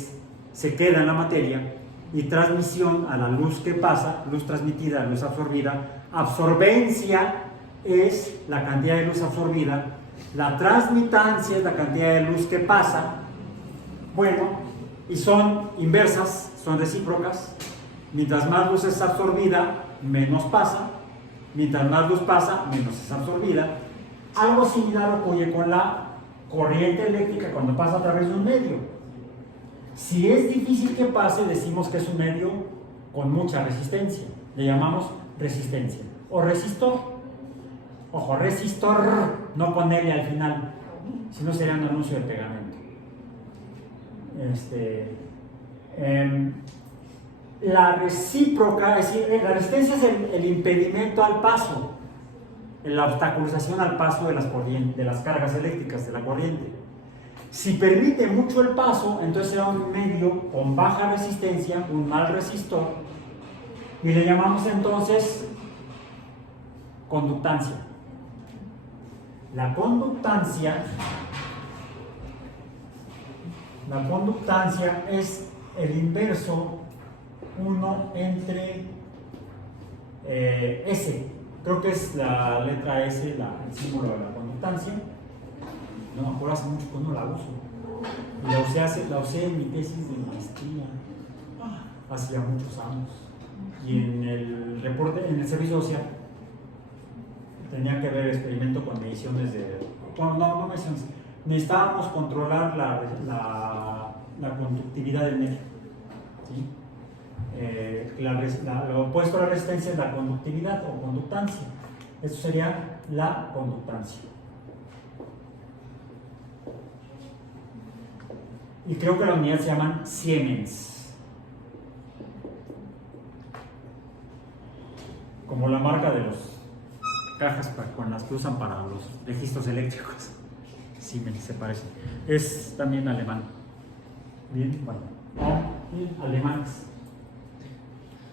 se queda en la materia y transmisión a la luz que pasa, luz transmitida, luz absorbida. Absorbencia es la cantidad de luz absorbida, la transmitancia es la cantidad de luz que pasa. Bueno, y son inversas, son recíprocas. Mientras más luz es absorbida, menos pasa. Mientras más luz pasa, menos es absorbida. Algo similar ocurre con la corriente eléctrica cuando pasa a través de un medio. Si es difícil que pase, decimos que es un medio con mucha resistencia. Le llamamos resistencia o resistor. Ojo, resistor, no ponerle al final, si no sería un anuncio de pegamento. La recíproca, es decir, la resistencia es el impedimento al paso, la obstaculización al paso de las cargas eléctricas, de la corriente. Si permite mucho el paso, entonces será un medio con baja resistencia, un mal resistor, y le llamamos entonces conductancia. La conductancia es el inverso 1 entre S. Creo que es la letra S, el símbolo de la conductancia. No me acuerdo, hace mucho que no la uso. La usé en mi tesis de maestría hacía muchos años. Y en el reporte, en el servicio social, tenía que ver experimento con mediciones de. Bueno, no mediciones. Necesitábamos controlar la conductividad del medio. ¿Sí? Lo opuesto a la resistencia es la conductividad o conductancia. Esto sería la conductancia. Y creo que la unidad se llaman Siemens, como la marca de las cajas con las que usan para los registros eléctricos. Siemens se parece. Es también alemán. Bien, bueno, alemanes.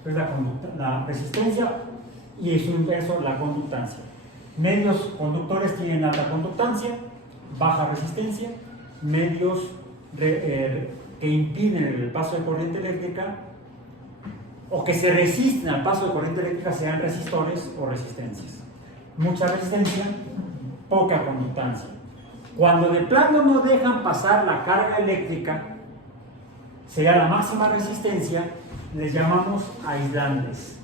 Es la resistencia y su inverso, la conductancia. Medios conductores tienen alta conductancia, baja resistencia. Medios que impiden el paso de corriente eléctrica o que se resisten al paso de corriente eléctrica sean resistores o resistencias. Mucha resistencia, poca conductancia. Cuando de plano no dejan pasar la carga eléctrica, sería la máxima resistencia, les llamamos aislantes.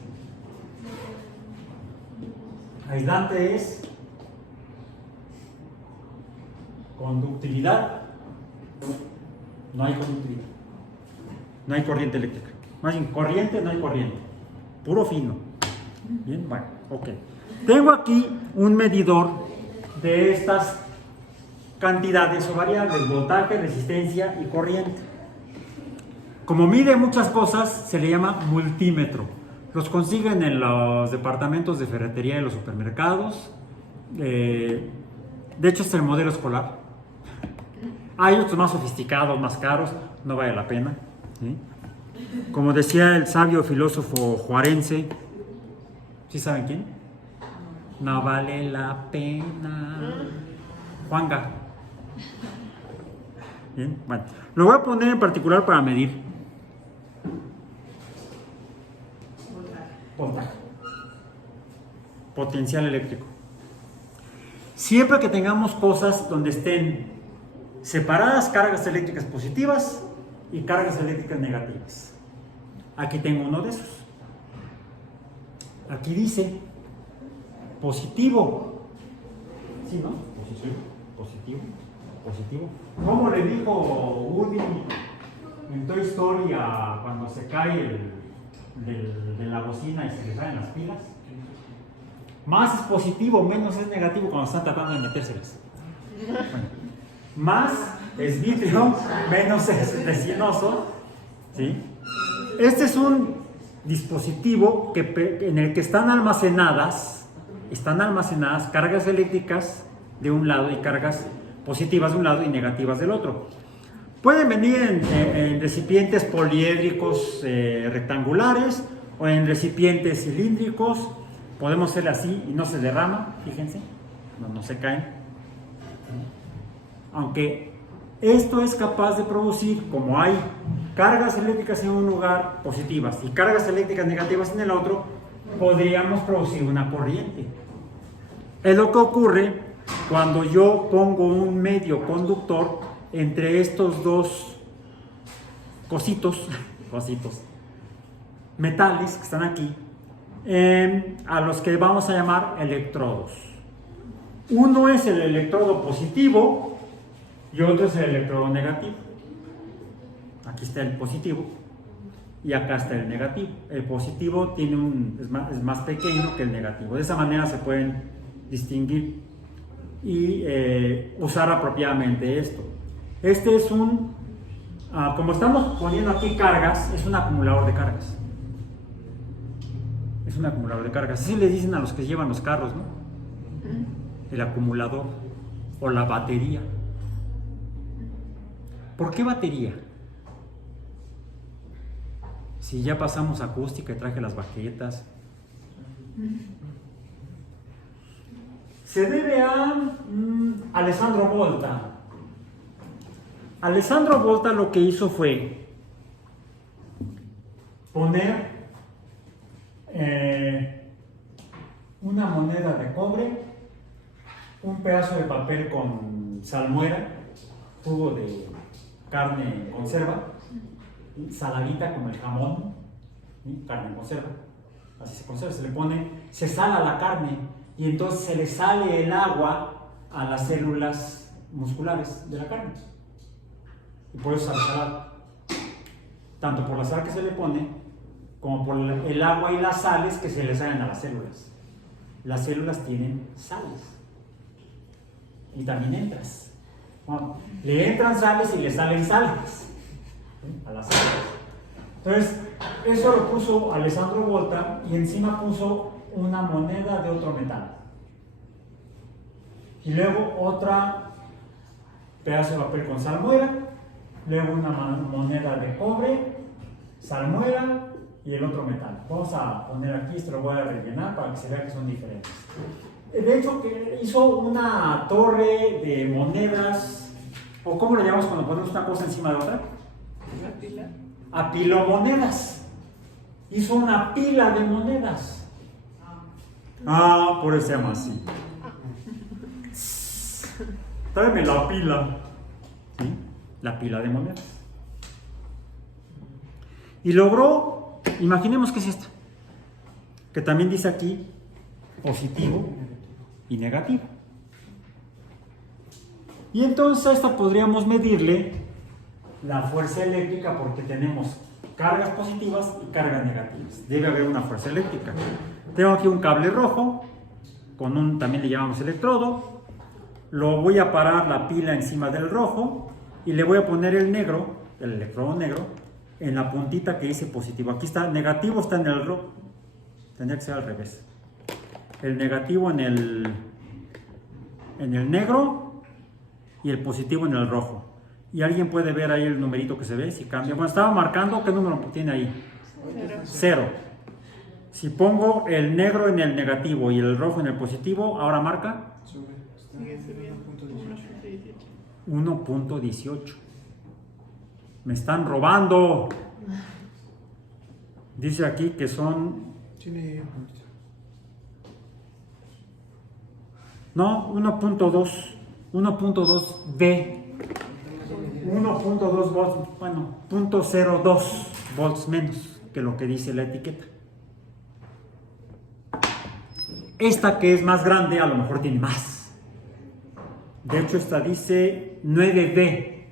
Aislante es conductividad, no hay conductividad, no hay corriente eléctrica. Más bien, corriente, no hay corriente, puro fino. Bien, bueno, ok. Tengo aquí un medidor de estas cantidades o variables, voltaje, resistencia y corriente. Como mide muchas cosas, se le llama multímetro. Los consiguen en los departamentos de ferretería de los supermercados. De hecho, es el modelo escolar. Hay otros más sofisticados, más caros, no vale la pena, ¿sí? Como decía el sabio filósofo juarense, ¿sí saben quién? No vale la pena. Juanga. Bien, bueno, lo voy a poner en particular para medir voltaje, potencial eléctrico. Siempre que tengamos cosas donde estén separadas cargas eléctricas positivas y cargas eléctricas negativas. Aquí tengo uno de esos. Aquí dice positivo. ¿Sí, no? Positivo, positivo, positivo. ¿Cómo le dijo Woody en Toy Story cuando se cae de la bocina y se le salen las pilas? Más es positivo, menos es negativo cuando están tratando de metérselas. Bueno, más es vitrio, menos es resinoso, ¿sí? Este es un dispositivo en el que están almacenadas cargas eléctricas de un lado y cargas positivas de un lado y negativas del otro. Pueden venir en recipientes poliédricos rectangulares o en recipientes cilíndricos. Podemos hacerle así y no se derrama, fíjense, no se caen. Aunque esto es capaz de producir, como hay cargas eléctricas en un lugar positivas y cargas eléctricas negativas en el otro, podríamos producir una corriente. Es lo que ocurre cuando yo pongo un medio conductor entre estos dos cositos, metales que están aquí, a los que vamos a llamar electrodos. Uno es el electrodo positivo y otro es el electrodo negativo. Aquí está el positivo y acá está el negativo. El positivo es más pequeño que el negativo. De esa manera se pueden distinguir y usar apropiadamente esto. Este es como estamos poniendo aquí cargas, es un acumulador de cargas. Es un acumulador de cargas. Así le dicen a los que llevan los carros, ¿no? El acumulador o la batería. ¿Por qué batería? Si ya pasamos acústica y traje las baquetas. Se debe a Alessandro Volta. Alessandro Volta lo que hizo fue poner una moneda de cobre, un pedazo de papel con salmuera, jugo de carne en conserva, saladita como el jamón, ¿sí? Carne en conserva, así se conserva, se sala la carne y entonces se le sale el agua a las células musculares de la carne y por eso sale salado, tanto por la sal que se le pone como por el agua y las sales que se le salen a las células. Las células tienen sales y también entras. Bueno, le entran sales y le salen sales, ¿sí? A las células. Entonces, eso lo puso Alessandro Volta y encima puso una moneda de otro metal. Y luego otra pedazo de papel con salmuera, luego una moneda de cobre, salmuera y el otro metal. Vamos a poner aquí, esto lo voy a rellenar para que se vea que son diferentes. De hecho, que hizo una torre de monedas, o ¿cómo le llamamos cuando ponemos una cosa encima de otra? ¿Una pila? Apilomonedas. Hizo una pila de monedas. Por eso se llama así. Tráeme la pila. ¿Sí? La pila de monedas. Y logró, imaginemos que es esto, que también dice aquí positivo y negativo. Y entonces a esta podríamos medirle la fuerza eléctrica porque tenemos cargas positivas y cargas negativas. Debe haber una fuerza eléctrica. Tengo aquí un cable rojo, con un, también le llamamos electrodo. Lo voy a parar la pila encima del rojo y le voy a poner el negro, el electrodo negro, en la puntita que dice positivo. Aquí está, negativo está en el rojo. Tendría que ser al revés. El negativo en el negro y el positivo en el rojo. Y alguien puede ver ahí el numerito que se ve, si cambia. Bueno, estaba marcando, ¿qué número tiene ahí? 0. Si pongo el negro en el negativo y el rojo en el positivo, ahora marca 1.18. Me están robando. Dice aquí que son... No, 1.2. 1.2 V. 1.2 volts, bueno, 0.02 volts menos que lo que dice la etiqueta. Esta que es más grande a lo mejor tiene más. De hecho esta dice 9V,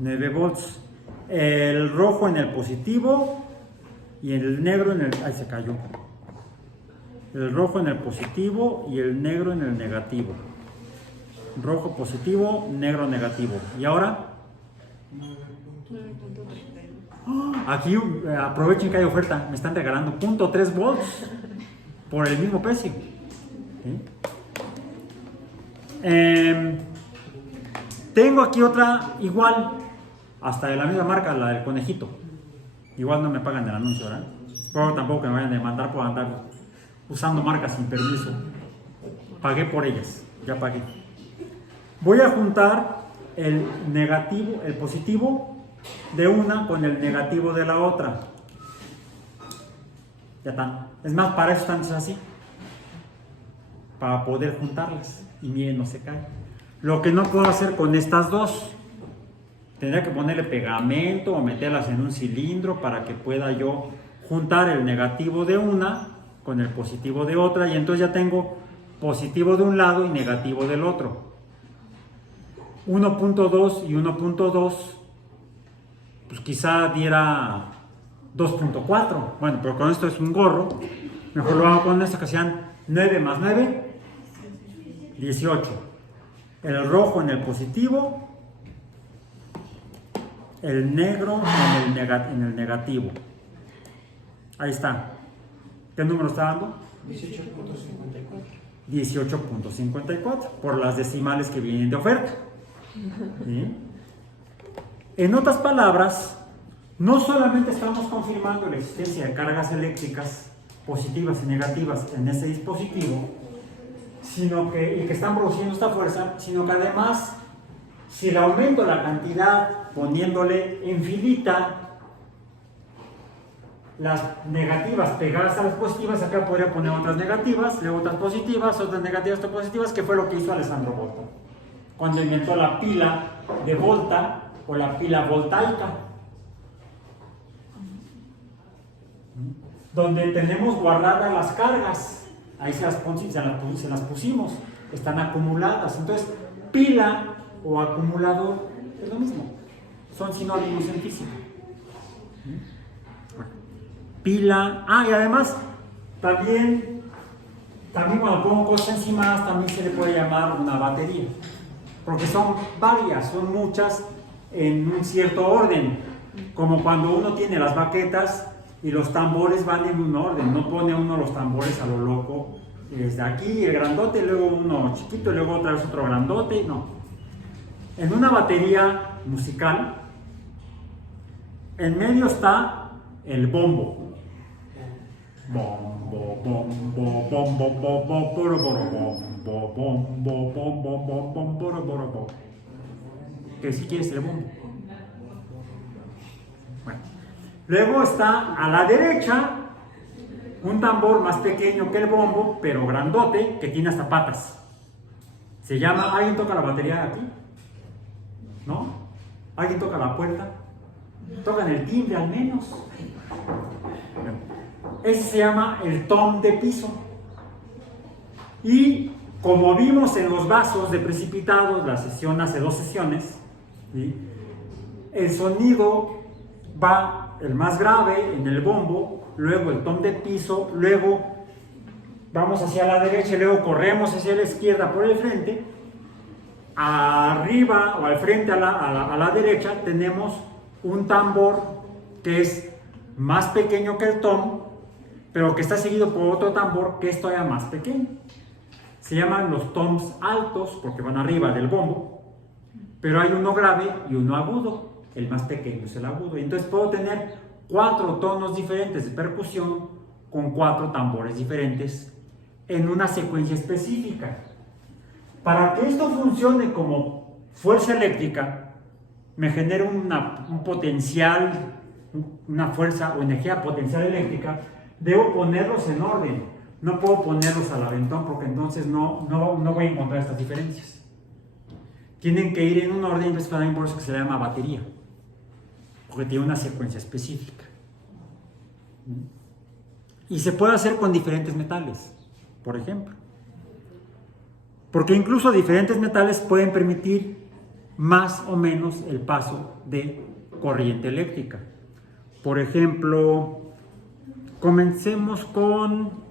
9 volts. El rojo en el positivo y el negro en el... Ahí se cayó. El rojo en el positivo y el negro en el negativo. Rojo positivo, negro negativo. ¿Y ahora? Aquí aprovechen que hay oferta. Me están regalando 0.3 volts por el mismo precio. ¿Sí? Tengo aquí otra igual, hasta de la misma marca, la del conejito. Igual no me pagan el anuncio, ¿verdad? Espero tampoco que me vayan a demandar por andar usando marcas sin permiso. Pagué por ellas, ya pagué. Voy a juntar el negativo, el positivo de una con el negativo de la otra. Ya están. Es más, para eso están así. Para poder juntarlas. Y miren, no se cae. Lo que no puedo hacer con estas dos. Tendría que ponerle pegamento o meterlas en un cilindro para que pueda yo juntar el negativo de una con el positivo de otra. Y entonces ya tengo positivo de un lado y negativo del otro. 1.2 y 1.2, pues quizá diera 2.4. Bueno, pero con esto es un gorro. Mejor lo hago con esto que sean 9 más 9, 18. El rojo en el positivo, el negro en el negativo. Ahí está. ¿Qué número está dando? 18.54 por las decimales que vienen de oferta. ¿Sí? En otras palabras, no solamente estamos confirmando la existencia de cargas eléctricas positivas y negativas en este dispositivo, sino que, y que están produciendo esta fuerza, sino que además, si le aumento la cantidad poniéndole en filita las negativas pegadas a las positivas, acá podría poner otras negativas, luego otras positivas, otras negativas, otras positivas, que fue lo que hizo Alessandro Volta cuando inventó la pila de Volta o la pila voltaica, donde tenemos guardadas las cargas. Ahí se las pusimos, están acumuladas. Entonces, pila o acumulador es lo mismo, son sinónimos en física. Pila, y además también cuando pongo cosas encima también se le puede llamar una batería, porque son varias, son muchas en un cierto orden, como cuando uno tiene las baquetas y los tambores van en un orden, no pone uno los tambores a lo loco, desde aquí el grandote, luego uno chiquito, luego otra vez otro grandote, no. En una batería musical, en medio está el bombo. Bombo, bombo, bombo, bombo, boro, boro, bombo, bombo, bombo, bombo, boro, boro, bombo. Que si quieres el bombo. Bueno. Luego está a la derecha un tambor más pequeño que el bombo, pero grandote, que tiene hasta patas. Se llama, ¿alguien toca la batería aquí? ¿No? ¿Alguien toca la puerta? ¿Tocan el timbre al menos? Ese se llama el tom de piso. Y Como vimos en los vasos de precipitados, la sesión hace 2 sesiones, ¿sí? El sonido va el más grave en el bombo, luego el tom de piso, luego vamos hacia la derecha y luego corremos hacia la izquierda por el frente. Arriba o al frente a la derecha tenemos un tambor que es más pequeño que el tom, pero que está seguido por otro tambor que es todavía más pequeño. Se llaman los toms altos porque van arriba del bombo, pero hay uno grave y uno agudo. El más pequeño es el agudo. Y entonces puedo tener 4 tonos diferentes de percusión con 4 tambores diferentes en una secuencia específica. Para que esto funcione como fuerza eléctrica, me genera un potencial, una fuerza o energía potencial eléctrica, debo ponerlos en orden. No puedo ponerlos al aventón porque entonces no voy a encontrar estas diferencias. Tienen que ir en un orden, entonces también por eso que se le llama batería, porque tiene una secuencia específica. Y se puede hacer con diferentes metales, por ejemplo. Porque incluso diferentes metales pueden permitir más o menos el paso de corriente eléctrica. Por ejemplo, comencemos con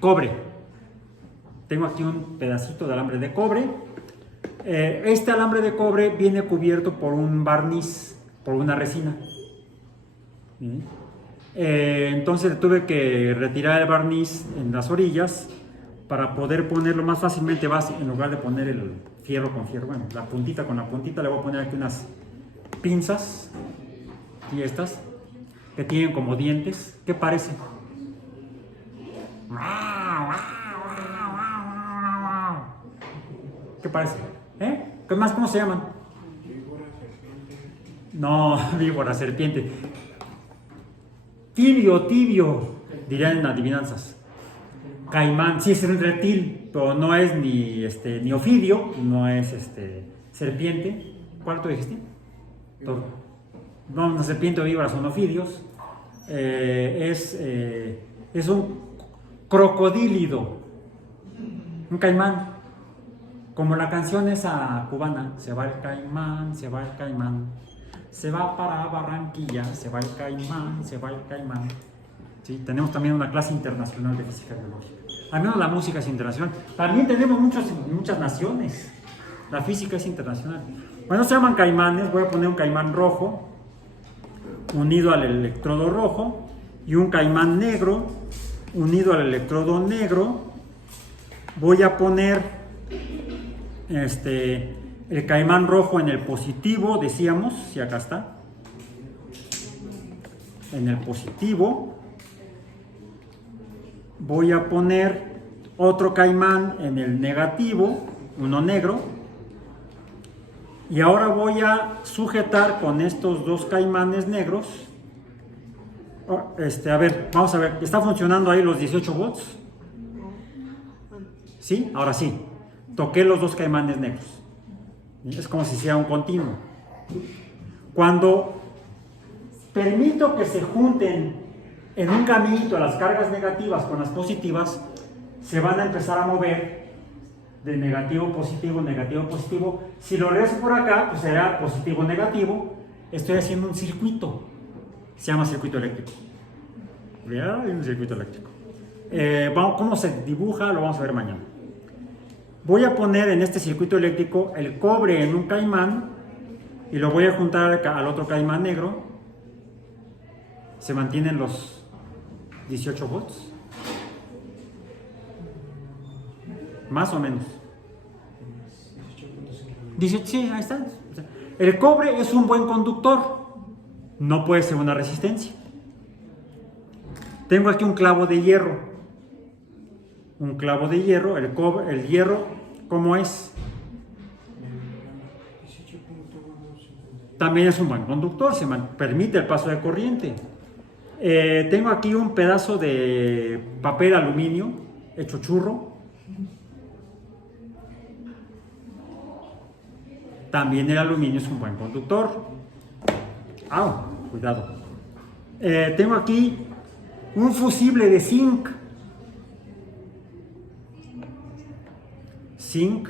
cobre. Tengo aquí un pedacito de alambre de cobre. Este alambre de cobre viene cubierto por un barniz, por una resina. Entonces tuve que retirar el barniz en las orillas para poder ponerlo más fácilmente. En lugar de poner el fierro con fierro, bueno, la puntita con la puntita, le voy a poner aquí unas pinzas, y estas que tienen como dientes. ¿Qué parece? ¿Qué parece? ¿Qué más? ¿Cómo se llaman? No, víbora, serpiente. Tibio, dirían en adivinanzas. Caimán, sí es un reptil, pero no es ni ofidio, no es serpiente. ¿Cuál tú dijiste? No, una serpiente o víbora son ofidios. Es un crocodílido, un caimán, como la canción esa cubana, se va el caimán, se va el caimán, se va para Barranquilla, se va el caimán, se va el caimán. ¿Sí? Tenemos también una clase internacional de física biológica. Al menos la música es internacional. También tenemos muchas naciones. La física es internacional. Bueno, se llaman caimanes. Voy a poner un caimán rojo unido al electrodo rojo y un caimán negro unido al electrodo negro. Voy a poner el caimán rojo en el positivo, decíamos, si acá está, en el positivo. Voy a poner otro caimán en el negativo, uno negro, y ahora voy a sujetar con estos 2 caimanes negros. A ver, vamos a ver, ¿está funcionando ahí los 18 volts? ¿Sí? Ahora sí, toqué los 2 caimanes negros. Es como si sea un continuo. Cuando permito que se junten en un caminito las cargas negativas con las positivas, se van a empezar a mover de negativo, positivo, negativo, positivo. Si lo regreso por acá, pues será positivo, negativo. Estoy haciendo un circuito, se llama circuito eléctrico. ¿Ya? Hay un circuito eléctrico. ¿Cómo se dibuja? Lo vamos a ver mañana. Voy a poner en este circuito eléctrico el cobre en un caimán y lo voy a juntar al otro caimán negro. Se mantienen los 18 volts, más o menos. 18, sí, ahí está. El cobre es un buen conductor, no puede ser una resistencia. Tengo aquí un clavo de hierro. Un clavo de hierro, el hierro, ¿cómo es? También es un buen conductor, permite el paso de corriente. Tengo aquí un pedazo de papel aluminio hecho churro. También el aluminio es un buen conductor. Cuidado. Tengo aquí un fusible de zinc. zinc.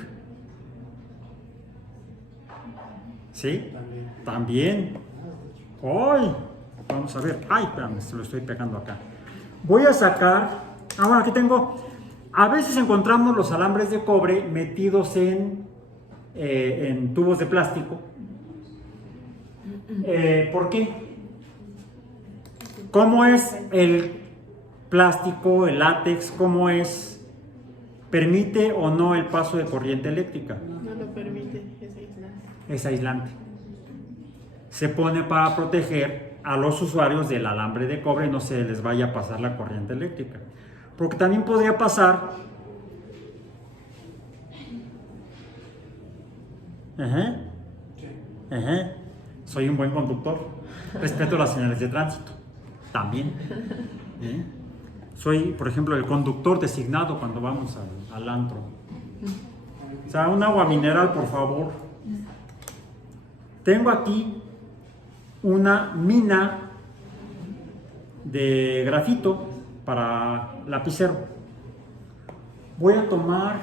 ¿Sí? También. ¡Ay! Vamos a ver. ¡Ay! Espérame, se lo estoy pegando acá. Voy a sacar. Bueno, aquí tengo. A veces encontramos los alambres de cobre metidos en tubos de plástico. ¿Por qué? ¿Cómo es el plástico, el látex? ¿Cómo es? ¿Permite o no el paso de corriente eléctrica? No lo permite, es aislante. Es aislante. Se pone para proteger a los usuarios del alambre de cobre y no se les vaya a pasar la corriente eléctrica. Porque también podría pasar. Soy un buen conductor. Respeto las señales de tránsito. También. Soy, por ejemplo, el conductor designado cuando vamos al antro. O sea, un agua mineral, por favor. Tengo aquí una mina de grafito para lapicero. Voy a tomar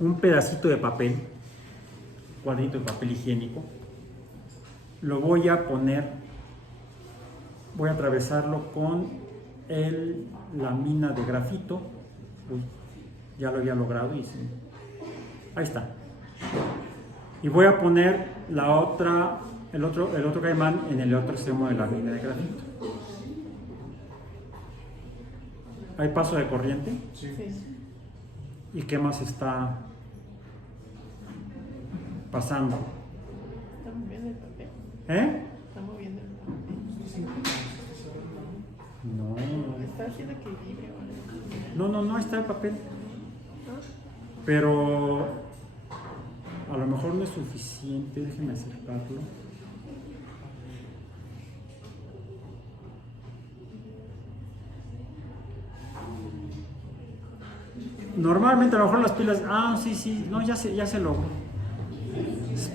un pedacito de papel, cuadrito de papel higiénico, lo voy a poner, voy a atravesarlo con la mina de grafito. Uy, ya lo había logrado y sí. Ahí está. Y voy a poner el otro caimán en el otro extremo de la mina de grafito. ¿Hay paso de corriente? Sí. ¿Y qué más está pasando? Está moviendo el papel. Está moviendo el papel. No. Está haciendo equilibrio. No está el papel. Pero a lo mejor no es suficiente. Déjenme acercarlo. Normalmente a lo mejor las pilas. Sí. No, ya se logró.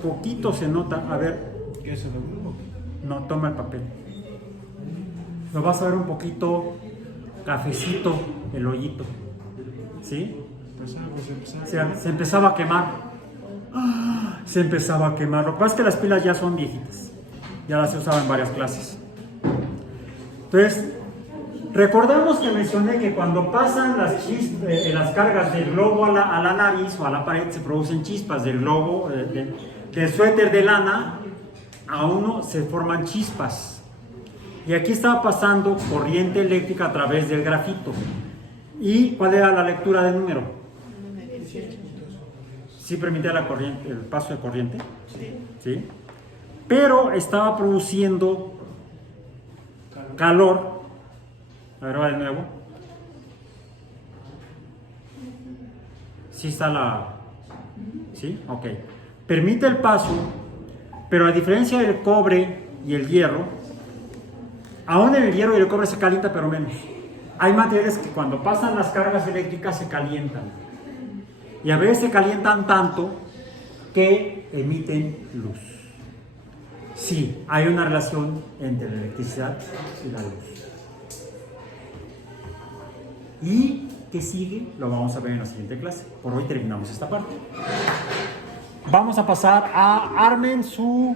Poquito se nota. A ver. ¿Qué se logró? No, toma el papel. Lo vas a ver un poquito cafecito el hoyito. ¿Sí? Se empezaba a quemar. Se empezaba a quemar. Lo que pasa es que las pilas ya son viejitas. Ya las he usado en varias clases. Entonces, recordamos que mencioné que cuando pasan las cargas del globo a la nariz o a la pared, se producen chispas del globo, del suéter de lana, a uno se forman chispas. Y aquí estaba pasando corriente eléctrica a través del grafito. ¿Y cuál era la lectura del número? 18. ¿Sí permitía el paso de corriente? Sí. ¿Sí? Pero estaba produciendo calor. A ver, va de nuevo. ¿Sí está la...? ¿Sí? Ok. Permite el paso, pero a diferencia del cobre y el hierro, aún el hierro y el cobre se calienta, pero menos. Hay materiales que cuando pasan las cargas eléctricas se calientan. Y a veces se calientan tanto que emiten luz. Sí, hay una relación entre la electricidad y la luz. ¿Y qué sigue? Lo vamos a ver en la siguiente clase. Por hoy terminamos esta parte. Vamos a pasar a armen su